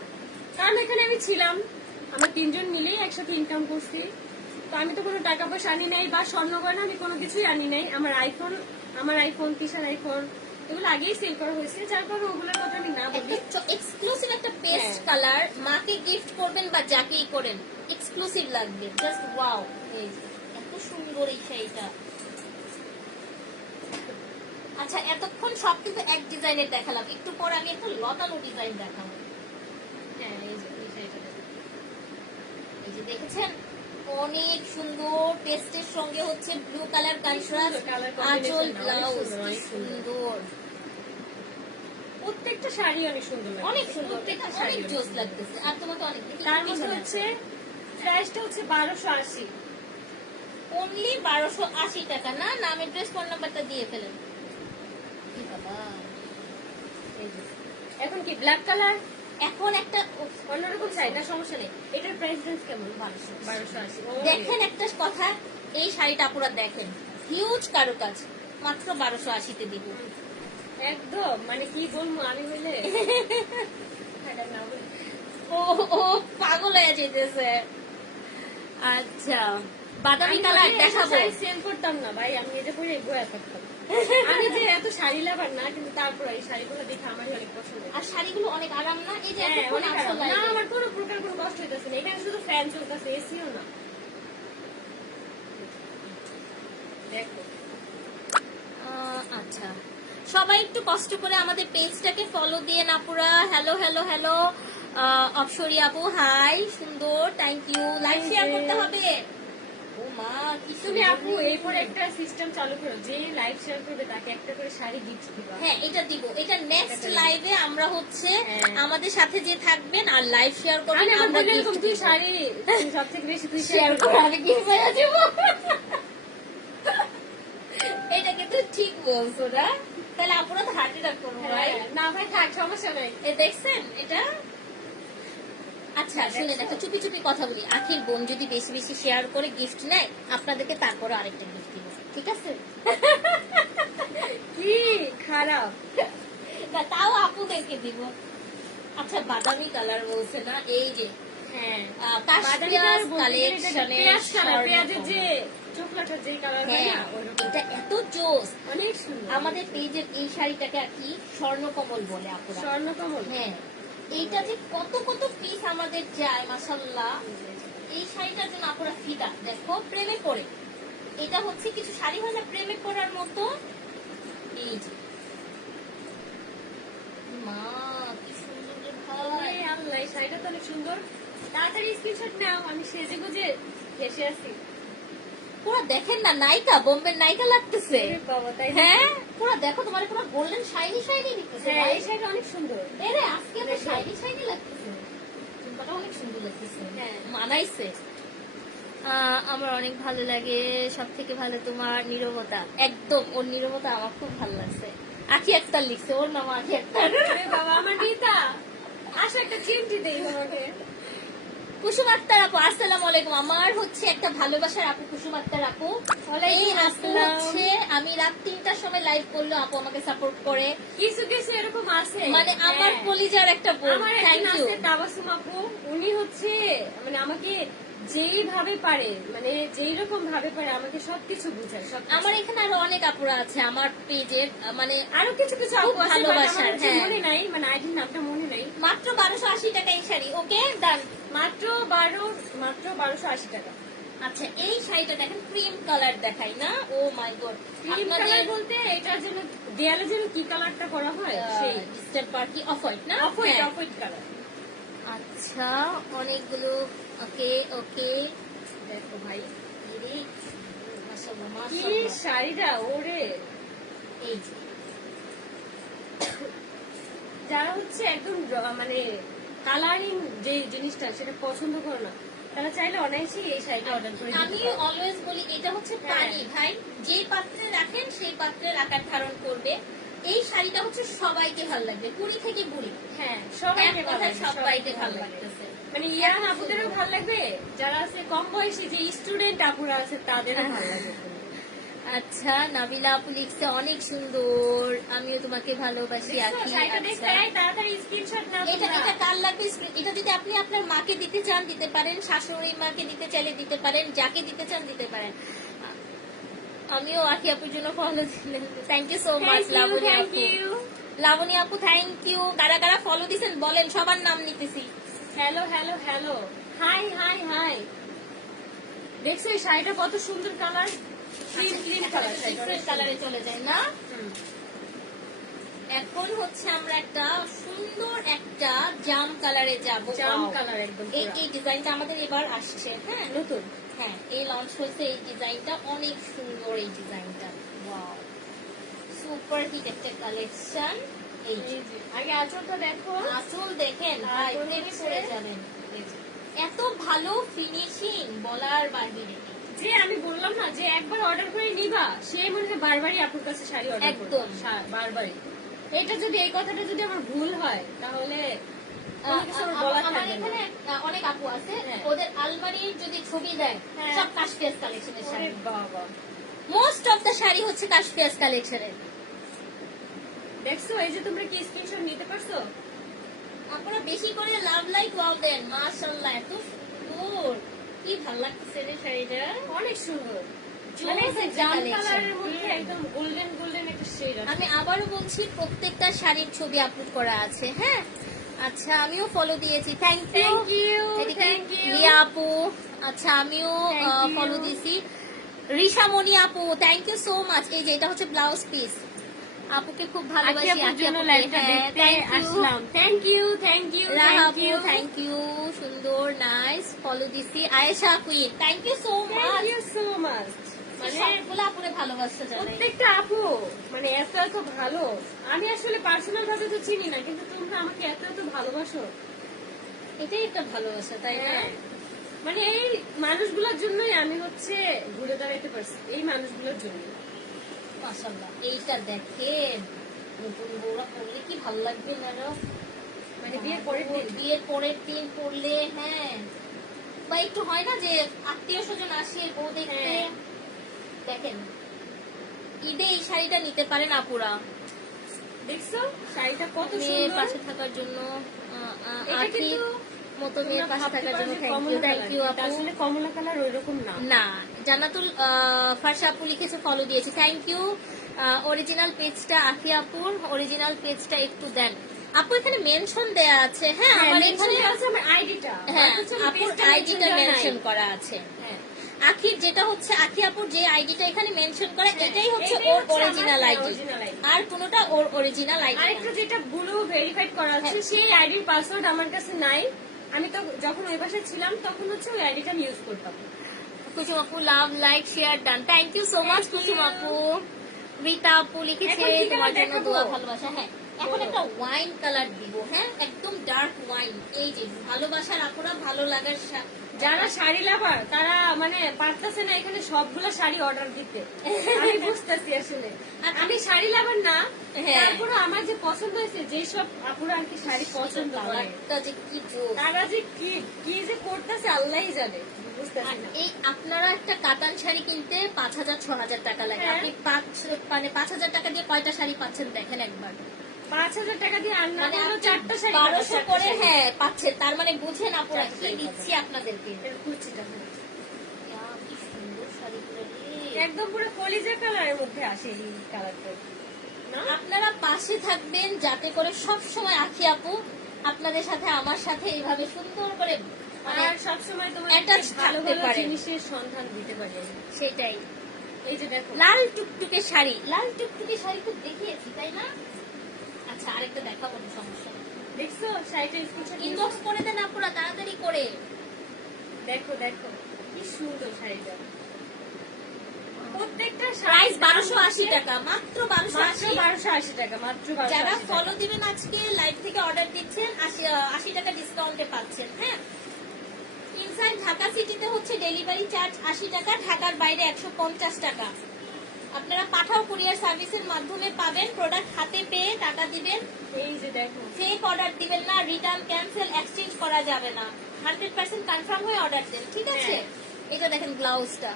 কারণ এখানে আমি ছিলাম, আমরা তিনজন মিলেই একসাথে ইনকাম করছি, তো আমি তো কোনো টাকা পয়সা আনি নাই বা স্বর্ণ গয়না আমি কোনো কিছুই আনি নাই। আমার আইফোন তিশার আইফোন এগুলো আগেই সেল করা হয়েছে, যার কারণে ওগুলোর কথা আমি না বলি। একটা এক্সক্লুসিভ একটা পেস্ট হ্যাঁ। কালার, মাকে গিফট করবেন বা যাকেই করেন, এক্সক্লুসিভ লাগবে। জাস্ট ওয়াও, এই যে, এত সুন্দর এই শাড়িটা। আচ্ছা, এতক্ষণ সব কিন্তু এক ডিজাইনের দেখালাম, একটু পর আমি একটা লতানো ডিজাইন দেখাবো। হ্যাঁ এই যে এই শাড়িটা দেখো। এই যে দেখেছেন, অনেক সুন্দর। পেস্টের সঙ্গে হচ্ছে ব্লু কালার কন্ট্রাস্ট, colour আঁচল, combination, ব্লাউজ, অনেক সুন্দর, অনেক সুন্দর, প্রত্যেকটা শাড়ি অনেক সুন্দর লাগে, অনেক সুন্দর, প্রত্যেকটা অনেক শাড়ি জোস লাগতেছে। আর তোমাকে অনেক তার মধ্যে হচ্ছে প্রাইসটা হচ্ছে 1280। অনলি 1280 টাকা। না, নাম এড্রেস ফোন নাম্বারটা দিয়ে ফেলেন। এ বাবা, এই যে। এখন কি ব্ল্যাক কালার এখন একটা অন্যরকম চাই না, সমস্যা নেই। এটার প্রাইস রেঞ্জ কেমন? 1280। দেখেন একটা কথা, এই শাড়িটা আপুরা দেখেন, হিউজ কারুকাজ, মাত্র 1280 তে দিব। একদম মানে কি বলবো আমি বলে এটা না বলে। ও ও পাগল হয়ে যেতেছে। আচ্ছা বাদামি আমি কালার বলে দেখাবো। শাড়ি সেল করতাম না ভাই, আমি নিজে পরে বয়ে থাকতাম। আমি যে এত শাড়ি লাভার না, কিন্তু তারপর এই শাড়িগুলো দেখে আমারই অনেক পছন্দ। আর শাড়িগুলো অনেক আরাম না, এই যে হ্যাঁ, এতক্ষণ অনেক আসো আরাম। না লাইভে। আমার কোনো প্রকার কোনো কষ্ট হইতেছে না, এখানে শুধু ফ্যান চলতেছে, এসিও না। দেখো আচ্ছা সবাই একটু কষ্ট করে আমাদের পেজটাকে ফলো দিয়ে আপুরা। হ্যালো হ্যালো হ্যালো অপসরি আপু হাই, সুন্দর, থ্যাংক ইউ। লাইক শেয়ার করতে হবে। ও মা কি তুমি সুন্দর আপু ring। এরপর একটা সিস্টেম চালু করো, যে লাইভ শেয়ার করবে তাকে একটা করে শাড়ি গিফট দিবা। হ্যাঁ এটা দিব, এটা নেক্সট এটা লাইভে আমরা হচ্ছে হ্যাঁ। আমাদের সাথে যে থাকবেন আর লাইভ শেয়ার করবেন আমি আমরা বলি এরকম gift তুই দিব। শাড়ি সব থেকে বেশি তুই শেয়ার শেয়ার করে কর। আমি কি হয়ে যাব। এটা কিন্তু ঠিক বলছো না, তাহলে আপুরা তো হার্ট অ্যাটাক করবো ভাই। হ্যাঁ, না ভাই থাক, সমস্যা নাই। এ দেখছেন এটা। আচ্ছা শুনেন একটা চুপি চুপি কথা বলি, আখির বোন যদি বেশি বেশি শেয়ার করে গিফট নেয় আপনাদেরকে তারপরে আরেকটা গিফট দিব, ঠিক আছে? কি খারাপ। না তাও আপুদেরকে দিব। আচ্ছা বাদামি কালার বলছে না, এই যে হ্যাঁ কাশপিয়াজ কালেকশনের পেঁয়াজ কালার, পেঁয়াজের যে চোখলাটার যে কালার হয় হ্যাঁ না ওইরকম। এটা এত জোস। অনেক সুন্দর। আমাদের পেজের এই শাড়িটাকে আর কি স্বর্ণকমল বলে আপুরা। স্বর্ণকমল। হ্যাঁ এইটা যে কত কত পিস আমাদের যায় মাশাল্লাহ। এই শাড়িটার জন্য আপুরা ফিদা, দেখো প্রেমে পড়ে। এটা হচ্ছে কিছু শাড়ি হয় না প্রেমে পড়ার মতো। এই যে মা কি সুন্দর রে ভাই। আরে আল্লাহ, এই শাড়িটা তো অনেক সুন্দর। তাড়াতাড়ি স্ক্রিনশট নাও, আমি সেজে গুজে হেসে আছি। পুরো দেখেন না, নায়িকা, বোম্বের নায়িকা লাগতেছে। ওরে বাবা, তাই নাকি? হ্যাঁ পুরো দেখো, তোমার পুরো গোল্ডেন শাইনি শাইনি দিতেছে হ্যাঁ ভাই। এই শাড়িটা অনেক সুন্দর। এরে আজকে তো দেখো। শাইনি শাইনি লাগতেছে, ঝুমকাটা অনেক সুন্দর লাগতেছে। হ্যাঁ। মানাইছে। আমার অনেক ভালো লাগে, সব থেকে ভালো তোমার নীরবতা। একদম ওর নীরবতা আমার খুব ভালো লাগছে। আখি আক্তার লিখছে, ওর নাম আখি আক্তার। আরে বাবা আমার নিতা, আসো একটা চিমটি দেই তোমাকে। কুসুম আক্তার আপু আসসালামু আলাইকুম। আমার হচ্ছে একটা ভালোবাসার আপু কুসুম আক্তার আপু। ওয়ালাইকুম এই আপু আসসালাম। হচ্ছে আমি রাত 3টার সময় লাইভ করলো, আপু আমাকে সাপোর্ট করে। কিছু কিছু এরকম আছে, মানে আমার হ্যাঁ। কলিজার একটা বোন। আমার থ্যাংক একজন ইউ। আছে তাবাসুম আপু, উনি হচ্ছে মানে আমাকে যেইভাবে পারে, মানে যেই রকম ভাবে পারে আমাকে সবকিছু বুঝায়। আমার এখানে আরো অনেক আপুরা আছে আমার পেজের, মানে আরো কিছু কিছু খুব আপু আছে, but ভালোবাসার, আমার হচ্ছে হ্যাঁ। মনে নাই, মানে আইডির নামটা মনে নাই। মাত্র 1280 টাকা এই শাড়ি। ওকে ডান। মাত্র 1280 টাকা। আচ্ছা এই শাড়িটা দেখেন, ক্রিম কালার দেখাই না? ও মাই গড। ক্রিম কালার বলতে এটা যেন দেয়ালে যেন কি কালারটা করা হয় সেই ডিস্টেম্পার কি অফ হোয়াইট না? অফ হোয়াইট, হ্যাঁ। Off white colour. আচ্ছা অনেকগুলো। ওকে ওকে দেখো ভাই ইরে, মাশাআল্লাহ কি মাশাআল্লাহ। শাড়িটা, ওরে এই যে যারা হচ্ছে একদম মানে কালারিং যে জিনিসটা সেটা পছন্দ করে না, তারা চাইলে অনায়াসেই এই শাড়িটা অর্ডার করে আমি দিতে পারে। অলওয়েজ বলি এটা হচ্ছে হ্যাঁ। পানি ভাই, যেই পাত্রে রাখেন সেই পাত্রের আকার ধারণ করবে। এই শাড়িটা হচ্ছে সবাইকে ভালো লাগবে, কুড়ি থেকে বুড়ি। হ্যাঁ এক সবাইকে ভালো কথায় লাগবে, সবাইকে ভালো লাগতেছে। মানে ইয়াং আপুদেরও ভালো লাগবে, যারা আছে কম বয়সী যে স্টুডেন্ট আপুরা আছে তাদেরও ভালো লাগবে। আচ্ছা নাবিলা আপু লিখছে অনেক সুন্দর, আমিও তোমাকে ভালোবাসি দেখছো, আখি। শাড়িটা দেখতে আচ্ছা। এই তাড়াতাড়ি স্ক্রিনশট নাও এটা তোমরা। এটা কার লাগবে? এটা যদি আপনি আপনার মাকে দিতে চান দিতে পারেন, শাশুড়ি মাকে দিতে চাইলে দিতে পারেন, যাকে দিতে চান দিতে পারেন। আমিও আখি আপুর জন্য ফলো দিলেন, thank you so much. Thank you, Laboni thank আপু, you. লাবণী আপু থ্যাংক ইউ। কারা কারা ফলো দিছেন বলেন, সবার নাম নিতেছি। Hello hello hello, high high high. দেখছো এই শাড়িটা কত সুন্দর colour, cream cream colour, different কালারে চলে যায় না? এখন হচ্ছে আমরা একটা সুন্দর একটা জাম কালারে যাব। জাম Wow! কালার একদম এই পুরা। এই ডিজাইনটা আমাদের এবার আসছে, হ্যাঁ নতুন। হ্যাঁ এই লঞ্চ হয়েছে এই ডিজাইনটা, অনেক সুন্দর এই ডিজাইনটা। ওয়াও সুপার হিট একটা কালেকশন। এই যে এই যে, আগে আঁচলটা দেখো। আঁচল দেখেন ভাই, তারপর প্রেমে হচ্ছে- পড়ে যাবেন। এই যে, এত ভালো ফিনিশিং বলার বাহিরে। যে আমি বললাম না যে একবার অর্ডার করে নিবা, সে মনে হয় বারবারই আপুর কাছে শাড়ি অর্ডার করবে। একদম। বারবারই। এটা যদি এই কথাটা যদি আমার ভুল হয় তাহলে কোনো কিছু আমার বলার আমার থাকবে না। এখানে অনেক আপু আছে, হ্যাঁ। ওদের আলমারির যদি ছবি দেয় হ্যাঁ। সব কাশপিয়াজ কালেকশনের শাড়ি। ওরে বাবা। মোস্ট অফ দ্য শাড়ি হচ্ছে কাশপিয়াজ কালেকশনের। দেখছো এই যে তোমরা কি স্ক্রিনশট নিতে পারছো? আপনারা বেশি করে লাভ লাইক ওয়াও দেন। মাশাআল্লাহ, এত সুন্দর, কি ভালো লাগছে রে শাড়িটা। অনেক সুন্দর, জোস মানে একটা জাম collection। কালারের মধ্যে একদম গোল্ডেন গোল্ডেন একটা শেড আছে। আমি আবারও বলছি, প্রত্যেকটা শাড়ির ছবি আপলোড করা আছে। হ্যাঁ, আচ্ছা, আমিও ফলো দিয়েছি, থ্যাংক ইউ। Thank you, এদিকে thank you. রিয়া আপু, আচ্ছা আমিও Thank you. ফলো দিয়েছি। রিশামণি আপু, থ্যাংক ইউ সো মাচ। এই যে এটা হচ্ছে ব্লাউজ পিস, আপুকে খুব ভালোবাসি। আকিয়াপুর জন্য লাইভটা দেখতে আসলাম। Thank you, thank you, Raha thank আপু, ইউ, থ্যাংক ইউ, সুন্দর, নাইস, ফলো দিছি। Ayesha Queen, thank you so thank much. You so much. মানে সবগুলো আপুরে ভালোবাসা জানাই। প্রত্যেকটা আপু মানে এত এত ভালো। আমি আসলে পার্সোনাল ভাবে তো চিনি না, কিন্তু তোমরা আমাকে এত এত ভালোবাসো। এটাই একটা ভালোবাসা, তাই না? হ্যাঁ। মানে এই মানুষগুলোর জন্যই আমি হচ্ছে ঘুরে দাঁড়াইতে পারছি, এই মানুষগুলোর জন্য। মাশাআল্লাহ, এইটা দেখেন, নতুন বউরা পরলে কি ভালো লাগবে না রে? মানে বিয়ের পরের দিন বিয়ের পরের দিন পরলে, হ্যাঁ, বা একটু হয় না যে আত্মীয় স্বজন আসে বউ দেখতে। হ্যাঁ। দেখেন, ঈদে এই শাড়িটা নিতে পারেন আপুরা, দেখছো শাড়িটা কত মেয়ের সুন্দর। পাশে থাকার জন্য। এটা আখির কিন্তু মতো তোমরা মেয়ের পাশে ভাবতে থাকার পারো জন্য যে থ্যাংক কমলা ইউ, থ্যাংক কালার, ইউ এটা আপু। আসলে কমলা কালার ওইরকম না। না, জান্নাতুল ফারসা আপু লিখেছে, ফলো দিয়েছে, থ্যাংক ইউ। অরিজিনাল পেজটা, আখি আপুর অরিজিনাল পেজটা একটু দেন আপু। এখানে মেনশন দেয়া আছে। হ্যাঁ, হ্যাঁ, আমার mention এখানে, দেওয়া আছে আমার আইডিটা। হ্যাঁ, অথচ আমি আপুর page-টা আইডিটা mention দেওয়া নাই। মেনশন করা আছে। হ্যাঁ। আখির যেটা হচ্ছে, আখি আপুর যে আইডিটা এখানে মেনশন করা, হ্যাঁ, এটাই হচ্ছে এটাই ওর হচ্ছে আমার, অরিজিনাল হ্যাঁ, আইডি। original ID। আর কোনোটা ওর অরিজিনাল আইডি। আরেকটা যেটা ব্লু ভেরিফাইড করা আছে, হ্যাঁ। সেই আইডির পাসওয়ার্ড আমার কাছে নাই। আমি তো যখন ওই পাশে ছিলাম তখন হচ্ছে ওই আইডিটা আমি ইউজ করতাম। কুসুম আপু, love like share done, thank you so much Thank Kusum you. আপু। রিতা আপু লিখেছে, এখন কি তোমার colour জন্য দেখাবো? দোয়া ভালোবাসা। হ্যাঁ, এখন বলো। একটা ওয়াইন কালার দিব। হ্যাঁ, একদম ডার্ক ওয়াইন। এই যে ভালোবাসার আপুরা, ভালো লাগার যারা শাড়ি লাভার তারা মানে পারতেছে না এখানে সবগুলো শাড়ি অর্ডার দিতে। আমি বুঝতেছি আসলে আর আমি শাড়ি লাভার না, হ্যাঁ। তারপরে আমার যে পছন্দ হয়েছে, যেসব আপুরা আর কি শাড়ি পছন্দ করে, কালারটা যে কি জোর। তারা যে কি কি যে করতেছে আল্লাহই জানে, আর বুঝতেছি না। এই আপনারা একটা কাতান শাড়ি কিনতে 5,000-6,000 টাকা লাগে। হ্যাঁ। আপনি 5,000 টাকা দিয়ে কয়টা শাড়ি পাচ্ছেন দেখেন একবার। 5,000 টাকা দিয়ে আর না মানে হলেও আপনি 4টা শাড়ি 1200 পাবেন, করে, 4টা শাড়ি। হ্যাঁ, পাচ্ছেন। তার মানে বুঝেন আপুরা চারটা কি শাড়ি দিচ্ছি আপনাদেরকে। এর কুচিটা, হ্যাঁ। ইয়া, কি সুন্দর শাড়িগুলো রে। একদম পুরো কলিজা কালারের মধ্যে আসে এই কালারটা না। আপনারা পাশে থাকবেন যাতে করে সব সময় আখি আপু আপনাদের সাথে, আমার সাথে এইভাবে সুন্দর করে, মানে আর সবসময় তোমার attach ভালো থাকতে ভালো পারে। জিনিসের সন্ধান দিতে পারি আমি। সেটাই। এই যে দেখো লাল টুকটুকে শাড়ি, লাল টুকটুকে শাড়ি তো দেখিয়েছি তাই না? আচ্ছা, আরেকটা দেখাবো না, সমস্যা নেই। দেখছো শাড়িটা স্ক্রিনশট ইনবক্স করে দেন আপুরা, তাড়াতাড়ি করে। দেখো দেখো কি সুন্দর শাড়িটা। প্রত্যেকটা প্রাইস শাড়ি 1280 টাকা, মাত্র মাত্র 1280। 1280 টাকা, মাত্র 1280 যারা টাকা। ফলো দিবেন আজকে লাইভ থেকে অর্ডার দিচ্ছেন, 80 টাকা ডিসকাউন্টে পাচ্ছেন। হ্যাঁ, ইনসাইড ঢাকা সিটিতে হচ্ছে ডেলিভারি চার্জ 80 টাকা, ঢাকার বাইরে 150 টাকা। আপনারা পাঠাও কুরিয়ার সার্ভিসের মাধ্যমে পাবেন। প্রোডাক্ট হাতে পেয়ে টাকা দিবেন। এই যে দেখো ফেক অর্ডার দিবেন না, রিটার্ন ক্যান্সেল এক্সচেঞ্জ করা যাবে না। 100% কনফার্ম হয়ে অর্ডার দেন, ঠিক আছে? হ্যাঁ। এটা দেখেন ব্লাউজটা,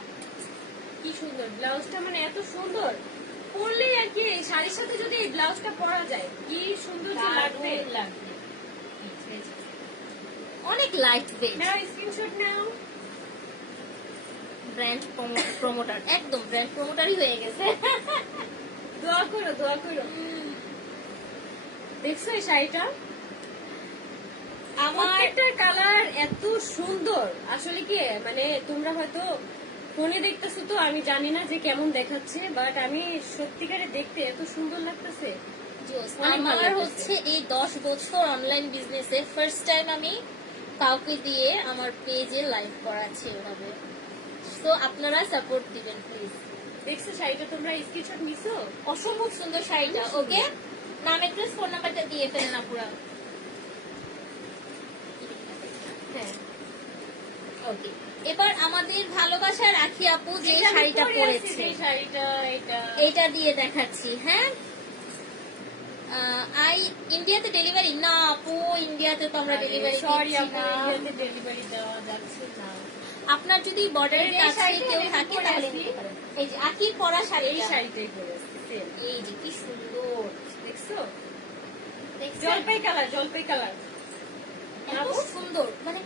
কি সুন্দর ব্লাউজটা, মানে এত সুন্দর পরলেই আর কি এই শাড়ির সাথে যদি এই ব্লাউজটা পরা যায় কি সুন্দর যে লাগবে। দারুণ লাগবে। অনেক লাইট ওয়েট, নাও স্ক্রিনশট নাও। ব্র্যান্ড প্রমোটার, একদম ব্র্যান্ড প্রমোটারই হয়ে গেছে। দোয়া করো দোয়া করো। দেখছো এই শাড়িটা, আমার প্রত্যেকটা কালার এত সুন্দর। আসলে কি মানে তোমরা হয়তো ফোনে দেখতেছো, তো আমি জানি না যে কেমন দেখাচ্ছে, বাট আমি সত্যিকারে দেখতে এত সুন্দর লাগতেছে। জোস। অনেক ভালো আমার লাগতেছে। হচ্ছে এই 10 বছর অনলাইন বিজনেসে ফার্স্ট টাইম আমি কাউকে দিয়ে আমার পেজে লাইভ করাচ্ছি এভাবে। তো আপনারা সাপোর্ট দিবেন প্লিজ। দেখছো শাড়িটা তোমরা স্ক্রিনশট নিছো? অসম্ভব সুন্দর শাড়িটা। ওকে, নাম অ্যাড্রেস ফোন নাম্বারটা দিয়ে ফেলেন আপুরা। হ্যাঁ ওকে, এবার আমাদের ভালোবাসার রাখি আপু যে এটা আমি শাড়িটা পরে আছি, পরেছে, যে শাড়িটা এটা এইটা দিয়ে দেখাচ্ছি। হ্যাঁ, ইন্ডিয়াতে ডেলিভারি না আপু, ইন্ডিয়াতে তো আমরা ডেলিভারি সরি দিচ্ছি আপু, না। ইন্ডিয়াতে ডেলিভারি দেওয়া যাচ্ছে না। আপনার যদি বর্ডারের এই যে কাছে শাড়িটা কেউ আমি থাকে পরে তাহলে আছি। নিতে পারেন। এই যে আকির পরা এই শাড়িটা, শাড়িটাই পরে আসছি, same। এই যে কি সুন্দর। দেখছো জলপাই কালার, জলপাই কালার। এত সুন্দর, মানে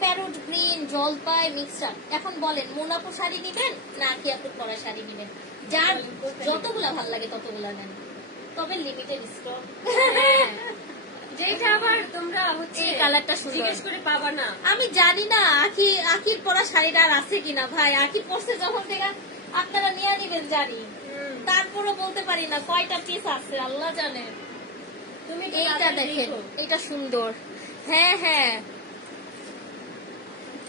প্যারোট গ্রিন, জলপাই মিক্সচার। এখন বলেন মোনাপু শাড়ি নিবেন না কি আপু পরা শাড়ি নিবেন? যার যতগুলা ভাল লাগে ততগুলা নেন, তবে লিমিটেড স্টক। যেটা আবার তোমরা হচ্ছে এই কালারটা সুন্দর, জিজ্ঞেস করে পাবা না। আমি জানি না আখির পরা শাড়িটা আর আছে কিনা ভাই। আখি পরছে যখন থেকে আপনারা নিয়ে নিবেন জানি, তারপরও বলতে পারি না কয়টা পিস আছে, আল্লাহ জানে। তুমি তো এইটা তাড়াতাড়ি দেখেন, দেখো। এটা সুন্দর। হ্যাঁ হ্যাঁ,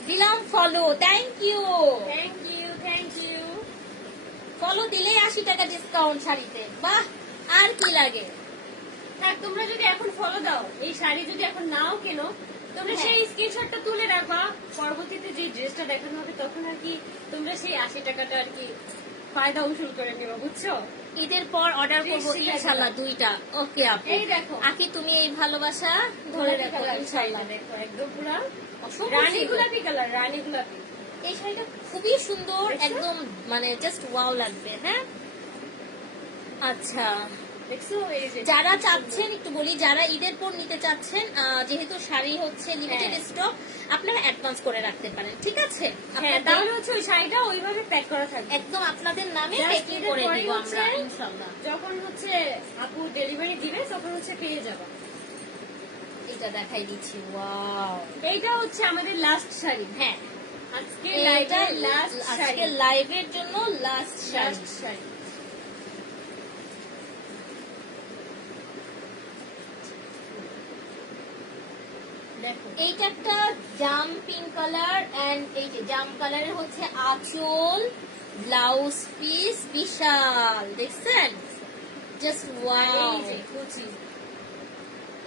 দিলাম follow. Thank you. Thank you, thank you. Follow দিলেই 80 টাকা ডিসকাউন্ট শাড়িতে। বাহ, আর কি লাগে? হ্যাঁ, তোমরা যদি এখন ফলো দাও, এই শাড়ি যদি এখন নাও কেনো, তোমরা হ্যাঁ। সেই স্ক্রিনশটটা তুলে রাখবা। পরবর্তীতে যে ড্রেসটা দেখানো হবে তখন আর কি তোমরা সেই 80 টাকাটা আর কি ফায়দা উসুল করে নিবা, বুঝছো? ঈদের পর অর্ডার করবো ঠিক আছে। ইনশাল্লাহ 2টা। ওকে আপু, এই দেখো। আকি তুমি এই ভালোবাসা ধরে রাখো কালার ইনশাল্লাহ। দেখো, একদম পুরা অসম্ভব রানী সুন্দর। গোলাপি কালার, রানী গোলাপি। এই শাড়িটা খুবই সুন্দর, দেখছো? একদম মানে জাস্ট ওয়াও লাগবে। হ্যাঁ, আচ্ছা, দেখছো? এই যে যারা চাচ্ছেন একটু বলি, যারা ঈদের পর নিতে চাচ্ছেন, যেহেতু শাড়ি হচ্ছে লিমিটেড হ্যাঁ। স্টক, আপনারা অ্যাডভান্স করে রাখতে পারেন, ঠিক আছে? হ্যাঁ, আপনাদের তাহলে হচ্ছে ওই শাড়িটা ওইভাবে প্যাক করা থাকবে। একদম আপনাদের নামে Just প্যাকিং ঈদের করে পরেই দিব হচ্ছে আমরা ইনশাআল্লাহ। যখন হচ্ছে আপু ডেলিভারি দিবে তখন হচ্ছে পেয়ে যাবা। এটা দেখাই দিচ্ছি, ওয়াও। এইটা হচ্ছে আমাদের লাস্ট শাড়ি। হ্যাঁ, আজকে এটা লাইভের লাস্ট শাড়ি। আজকে লাইভের জন্য লাস্ট শাড়ি। লাস্ট শাড়ি। দেখো এইটা একটা জাম পিঙ্ক কালার, এন্ড এই যে জাম কালারের হচ্ছে আঁচল, ব্লাউজ পিস বিশাল, দেখছেন? জাস্ট আর ওয়াও। এই যে কুচি।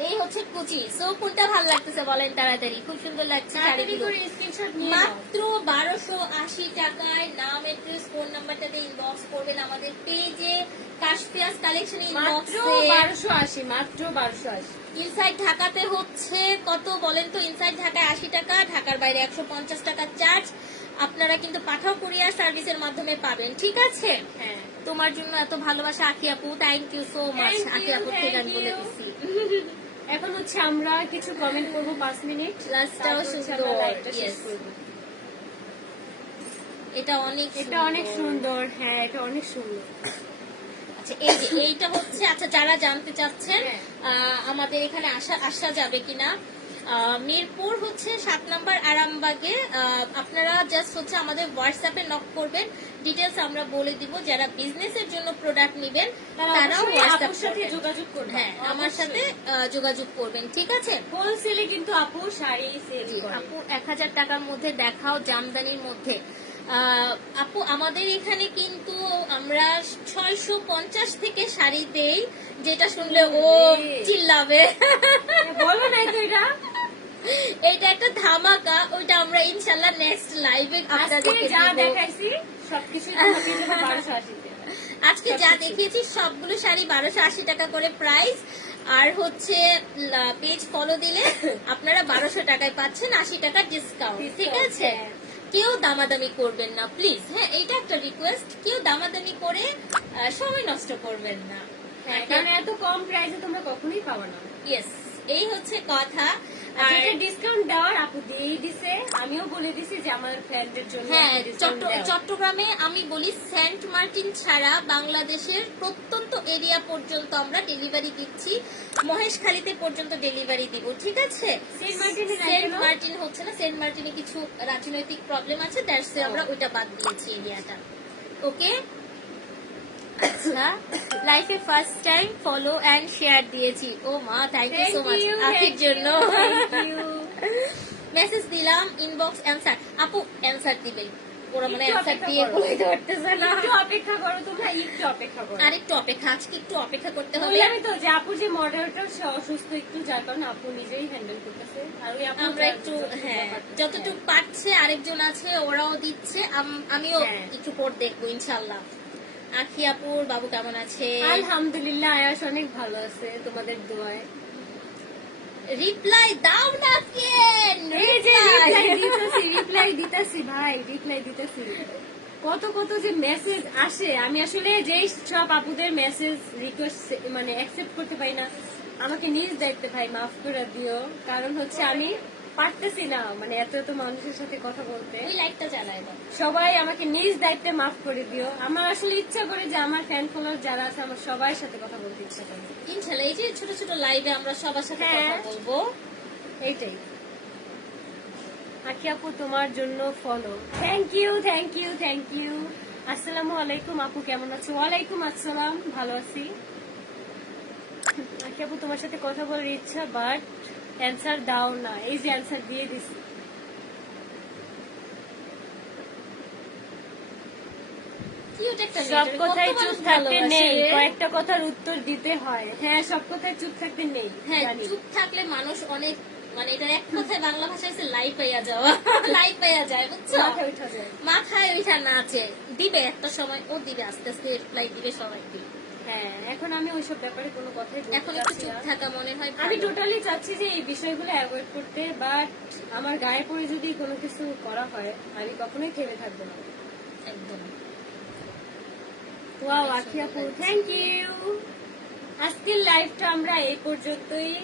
এই হচ্ছে কুচি। সো কোনটা ভালো লাগতেছে বলেন তাড়াতাড়ি, খুব সুন্দর লাগছে তাড়াতাড়ি শাড়িগুলো। করে স্ক্রিনশট নিয়ে নাও। মাত্র 1280 টাকায় নাম, এড্রেস, ফোন নাম্বারটাতে ইনবক্স করবেন আমাদের পেজে, কাশফিয়াস কালেকশনে মাত্র ইনবক্সে। 1280, মাত্র 1280। ইনসাইড ঢাকাতে হচ্ছে কত বলেন তো? ইনসাইড ঢাকায় 80 টাকা, ঢাকার বাইরে 150 টাকা চার্জ। আপনারা কিন্তু পাঠাও কুরিয়ার সার্ভিসের মাধ্যমে পাবেন, ঠিক আছে? হ্যাঁ, তোমার জন্য এত ভালোবাসা আখি আপু, thank you so much. Thank Akhi you, আপু থেকে thank আমি বলে you. দিচ্ছি। এখন হচ্ছে আমরা কিছু কমেন্ট করব 5 মিনিট। লাস্টটাও তারপর হচ্ছে সুন্দর, আমরা লাইভটা শেষ yes. করব। এটা অনেক এটা অনেক সুন্দর। হ্যাঁ, এটা অনেক সুন্দর। আচ্ছা, এই যে এইটা হচ্ছে, আচ্ছা যারা জানতে চাচ্ছেন হ্যাঁ। আমাদের এখানে আসা যাবে কিনা, মিরপুর হচ্ছে 7 নম্বর আরামবাগে। আপনারা জাস্ট হচ্ছে আমাদের হোয়াটসঅ্যাপে নক করবেন, ডিটেলস আমরা বলে দিব। যারা বিজনেসের জন্য প্রোডাক্ট নেবেন তারাও অবশ্যই হোয়াটসঅ্যাপ আপুর সাথে করবেন। যোগাযোগ করবে। হ্যাঁ, আমার সাথে যোগাযোগ করবেন, ঠিক আছে? হোলসেলে কিন্তু আপু শাড়ি সেল করে। আপু 1000 টাকার মধ্যে দেখাও, জামদানির মধ্যে। আপু আমাদের এখানে কিন্তু আমরা 650 থেকে শাড়ি দেই, যেটা শুনলে ও চিল্লাবে। বলো নাই তো এটা। এইটা একটা ধামাকা, ওইটা আমরা ইনশাল্লাহ নেক্সট লাইভে আজকে আপনাদেরকে যা দিব। দেখাইছি সবকিছুই তোমাকে 1280 তে। আজকে যা দেখিয়েছি সবগুলো শাড়ি 1280 টাকা করে প্রাইস। আর হচ্ছে পেজ ফলো দিলে আপনারা 1200 টাকায় পাচ্ছেন 80 টাকা ডিসকাউন্ট, ঠিক আছে? হ্যাঁ। কেউ দামাদামি করবেন না প্লিজ। হ্যাঁ, এইটা একটা রিকোয়েস্ট, কেউ দামাদামি করে সময় নষ্ট করবেন না। হ্যাঁ, কারণ এত কম প্রাইসে তোমরা কখনোই পাবে না। ইয়েস, এই হচ্ছে কথা। আর আর যেটা ডিসকাউন্ট দেওয়ার আপু দিয়েই দিছে, আমিও বলে দিছি যে আমার ফ্রেন্ডদের জন্য হ্যাঁ, discount দেওয়া। চট্টগ্রামে আমি বলি সেন্ট মার্টিন ছাড়া বাংলাদেশের প্রত্যন্ত এরিয়া পর্যন্ত আমরা ডেলিভারি দিচ্ছি, মহেশখালীতে পর্যন্ত ডেলিভারি দিব, ঠিক আছে? সেন্ট মার্টিনে নাই সেন্ট কেন? মার্টিন হচ্ছে না, সেন্ট মার্টিনে কিছু রাজনৈতিক প্রবলেম আছে, দ্যাটস আমরা ওইটা বাদ দিয়েছি এরিয়াটা। ওকে, আচ্ছা, লাইফে first time follow and share দিয়েছি। ও মা, থ্যাংক ইউ সো মাচ আখির জন্য। মেসেজ দিলাম, ইনবক্স অ্যান্সার। আপু অ্যান্সার দিবেন, ওরা মানে একটু অ্যান্সার অপেক্ষা দিয়ে করো। বলতে পারতেছে না। একটু অপেক্ষা করো তোমরা, একটু অপেক্ষা করো। আরেকটু অপেক্ষা, আজকে একটু অপেক্ষা করতে হবে। বললামই তো যে আপু যে মডারেটর সে অসুস্থ একটু, যার কারণে আপু নিজেই হ্যান্ডেল করতেছে। আর ওই আপু আমরা একটু হ্যাঁ যতটুকু পারছে, আরেকজন আছে ওরাও দিচ্ছে, আমিও হ্যাঁ। একটু পর দেখবো ইনশাল্লাহ। আখি আপুর বাবু কেমন আছে? আলহামদুলিল্লাহ, আয়াস অনেক ভালো আছে তোমাদের দোয়ায়। রিপ্লাই দাও না কেন? এই যে Reply! রিপ্লাই দিতেছি ভাই, রিপ্লাই দিতেছি। কত কত যে মেসেজ আসে, আমি আসলে যেই সব আপুদের মেসেজ রিকোয়েস্ট মানে অ্যাকসেপ্ট করতে পারি না, আমাকে নিজ দায়িত্বে ভাই মাফ করে দিও, কারণ হচ্ছে আমি পারতেছি না মানে এত এত মানুষের সাথে কথা বলতে। ওই লাইটটা জ্বালায় দাও। সবাই আমাকে নিজ দায়িত্বে মাফ করে দিও। আমার আসলে ইচ্ছা করে যে আমার ফ্যান ফলোয়ার যারা আছে আমার সবার সাথে কথা বলতে ইচ্ছা করে। ইনশাল্লাহ এই যে ছোট ছোট লাইভে আমরা সবার সাথে কথা হ্যাঁ। বলবো। এইটাই। আখি আপু তোমার জন্য follow. Thank you thank you thank you. আসসালামু আলাইকুম আপু, কেমন আছো? ওয়ালাইকুম আসসালাম, ভালো আছি। আখি আপু তোমার সাথে কথা বলার ইচ্ছা, বাট অ্যান্সার দাও না। এই যে অ্যান্সার দিয়ে দিছি। কিউট একটা সব মেয়ে, কথায় কত চুপ মানুষ থাকতে নেই, ভালোবাসে। কয়েকটা কথার উত্তর দিতে হয়। হ্যাঁ, সব কথায় চুপ থাকতে নেই, হ্যাঁ, জানি। চুপ থাকলে মানুষ অনেক মানে এটার এক কথায় বাংলা ভাষায় হচ্ছে লাই পাইয়া যাওয়া। লাই পাইয়া যায়, বুঝছো? মাথায় উঠা যায়। মাথায় ওইটা নাচে দিবে, একটা সময় ও দিবে, আস্তে আস্তে রিপ্লাই দিবে, সবাই দিবে। হ্যাঁ, এখন আমি ওইসব ব্যাপারে কোনো কথাই বলতে এখন একটু চাচ্ছি চুপ না। থাকা মনে হয় আমি ভালো। টোটালি চাচ্ছি যে এই বিষয়গুলো অ্যাভয়েড করতে, বাট আমার গায়ে পড়ে যদি কোনো কিছু করা হয় আমি কখনোই থেমে থাকবো না। একদম। ওয়াও আখি আপু, থ্যাংক ইউ। আজকের লাইভটা আমরা এই পর্যন্তই।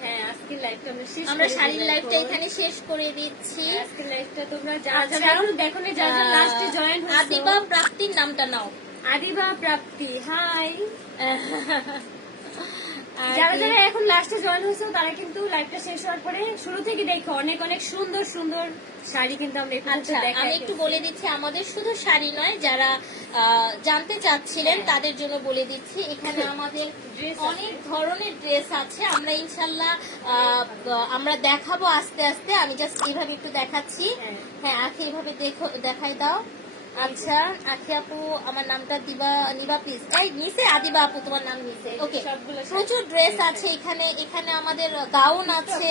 হ্যাঁ, আজকের লাইভটা আমরা শেষ আমরা করে শাড়ির দিই লাইভটা এখন। এখানে শেষ করে দিচ্ছি। আজকের লাইভটা তোমরা যারা আচ্ছা। যারা এখনো দেখো না, যারা যারা লাস্টে জয়েন হয়েছো। আদিবা প্রাপ্তির নামটা নাও। আদিবা প্রাপ্তি, হাই। আর যারা কি- যারা এখন লাস্টে জয়েন হয়েছে তারা কিন্তু লাইভটা শেষ হওয়ার পরে শুরু থেকে দেখো, অনেক অনেক সুন্দর সুন্দর শাড়ি কিন্তু আমরা এই পর্যন্ত আচ্ছা, দেখাই আমি একটু ফেলছি। বলে দিচ্ছি, আমাদের শুধু শাড়ি নয়, যারা জানতে চাচ্ছিলেন হ্যাঁ। তাদের জন্য বলে দিচ্ছি, এখানে আমাদের Dress অনেক ধরনের ড্রেস আছে। আমরা ইনশাল্লাহ আমরা দেখাবো আস্তে আস্তে। আমি জাস্ট এইভাবে একটু দেখাচ্ছি। হ্যাঁ। হ্যাঁ, আখি এইভাবে দেখো, দেখাই দাও। আচ্ছা, আখি আপু আমার নামটা নিবা প্লিজ। এই নিচে আদিবা আপু তোমার নাম নিচে। ওকে, সবগুলো শাড়ি। প্রচুর ড্রেস আছে এখানে। এখানে আমাদের গাউন আছে,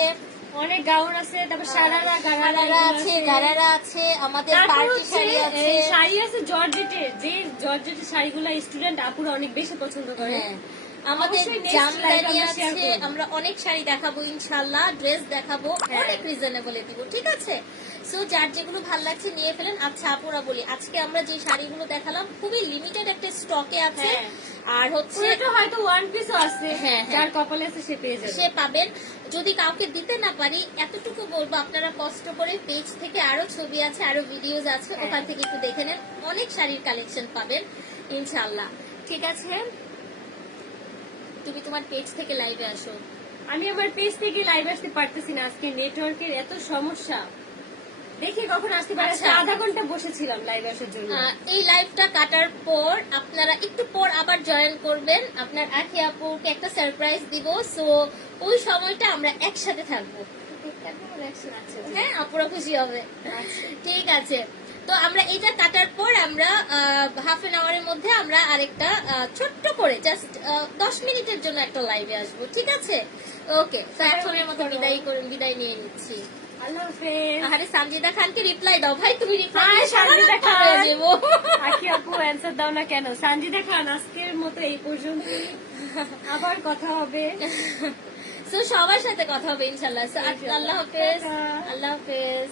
অনেক গাউন আছে, তারপর সারারা গারারা আছে, গারারা আছে, আমাদের তারপর পার্টি হচ্ছে শাড়ি আছে। এই শাড়ি আছে জর্জেটের, যে জর্জেটের শাড়িগুলো স্টুডেন্ট আপুরা অনেক বেশি পছন্দ করে। হ্যাঁ, আমাদের অবশ্যই next জামদানি live আমরা share আছে। করবো। আমরা অনেক শাড়ি দেখাবো ইনশাল্লাহ, ড্রেস দেখাবো, হ্যাঁ। অনেক রিজনেবল দিব, ঠিক আছে? সো যার যেগুলো ভালো লাগছে নিয়ে ফেলেন। আচ্ছা আপুরা বলি, আজকে আমরা যে শাড়িগুলো দেখালাম খুবই লিমিটেড একটা স্টকে আছে। হ্যাঁ। আর হচ্ছে পুরোটা হয়তো ওয়ান পিসও আছে, হ্যাঁ, হ্যাঁ। যার কপালে আছে সে পেয়ে যাবে। সে পাবেন। যদি কাউকে দিতে না পারি, এতটুকু বলবো, আপনারা কষ্ট করে পেজ থেকে আরো ছবি আছে, আরো ভিডিওস আছে, হ্যাঁ। ওখান থেকে একটু দেখে নেন, অনেক শাড়ির কালেকশন পাবেন ইনশাল্লাহ। ঠিক আছে, তুমি তোমার পেজ থেকে লাইভে আসো। আমি আমার পেজ থেকে লাইভ আসতে পারতেছি না, আজকে নেটওয়ার্কের এত সমস্যা। দেখি কখন আসতে পারে। আচ্ছা। আধা ঘন্টা বসেছিলাম লাইভ আসার জন্য। এই লাইভটা কাটার পর আপনারা একটু পর আবার জয়েন করবেন। আপনার আখি আপুকে একটা সারপ্রাইজ দিব, সো ওই সময়টা আমরা একসাথে থাকবো। আচ্ছা, হ্যাঁ, আপুরা খুশি হবে। আচ্ছা। ঠিক আছে, তো আমরা এটা কাটার পর আমরা হাফ এন আওয়ারের মধ্যে আমরা আরেকটা ছোট্ট করে জাস্ট 10 মিনিটের জন্য একটা লাইভে আসবো, ঠিক আছে? ওকে, তো এখনের মতো বিদায় নিয়ে নিচ্ছি। আল্লাহ হাফেজ। আরে সানজিদা খানকে রিপ্লাই দাও ভাই, তুমি রিপ্লাই হাই সানজিদা খান। হয়ে যাবো। আখি আপু অ্যান্সার দাও না কেন? সানজিদা খান, আজকের মতো এই পর্যন্ত, আবার কথা হবে। সো সবার সাথে কথা হবে ইনশাল্লাহ। আল্লাহ হাফেজ, টাটা। আল্লাহ হাফেজ।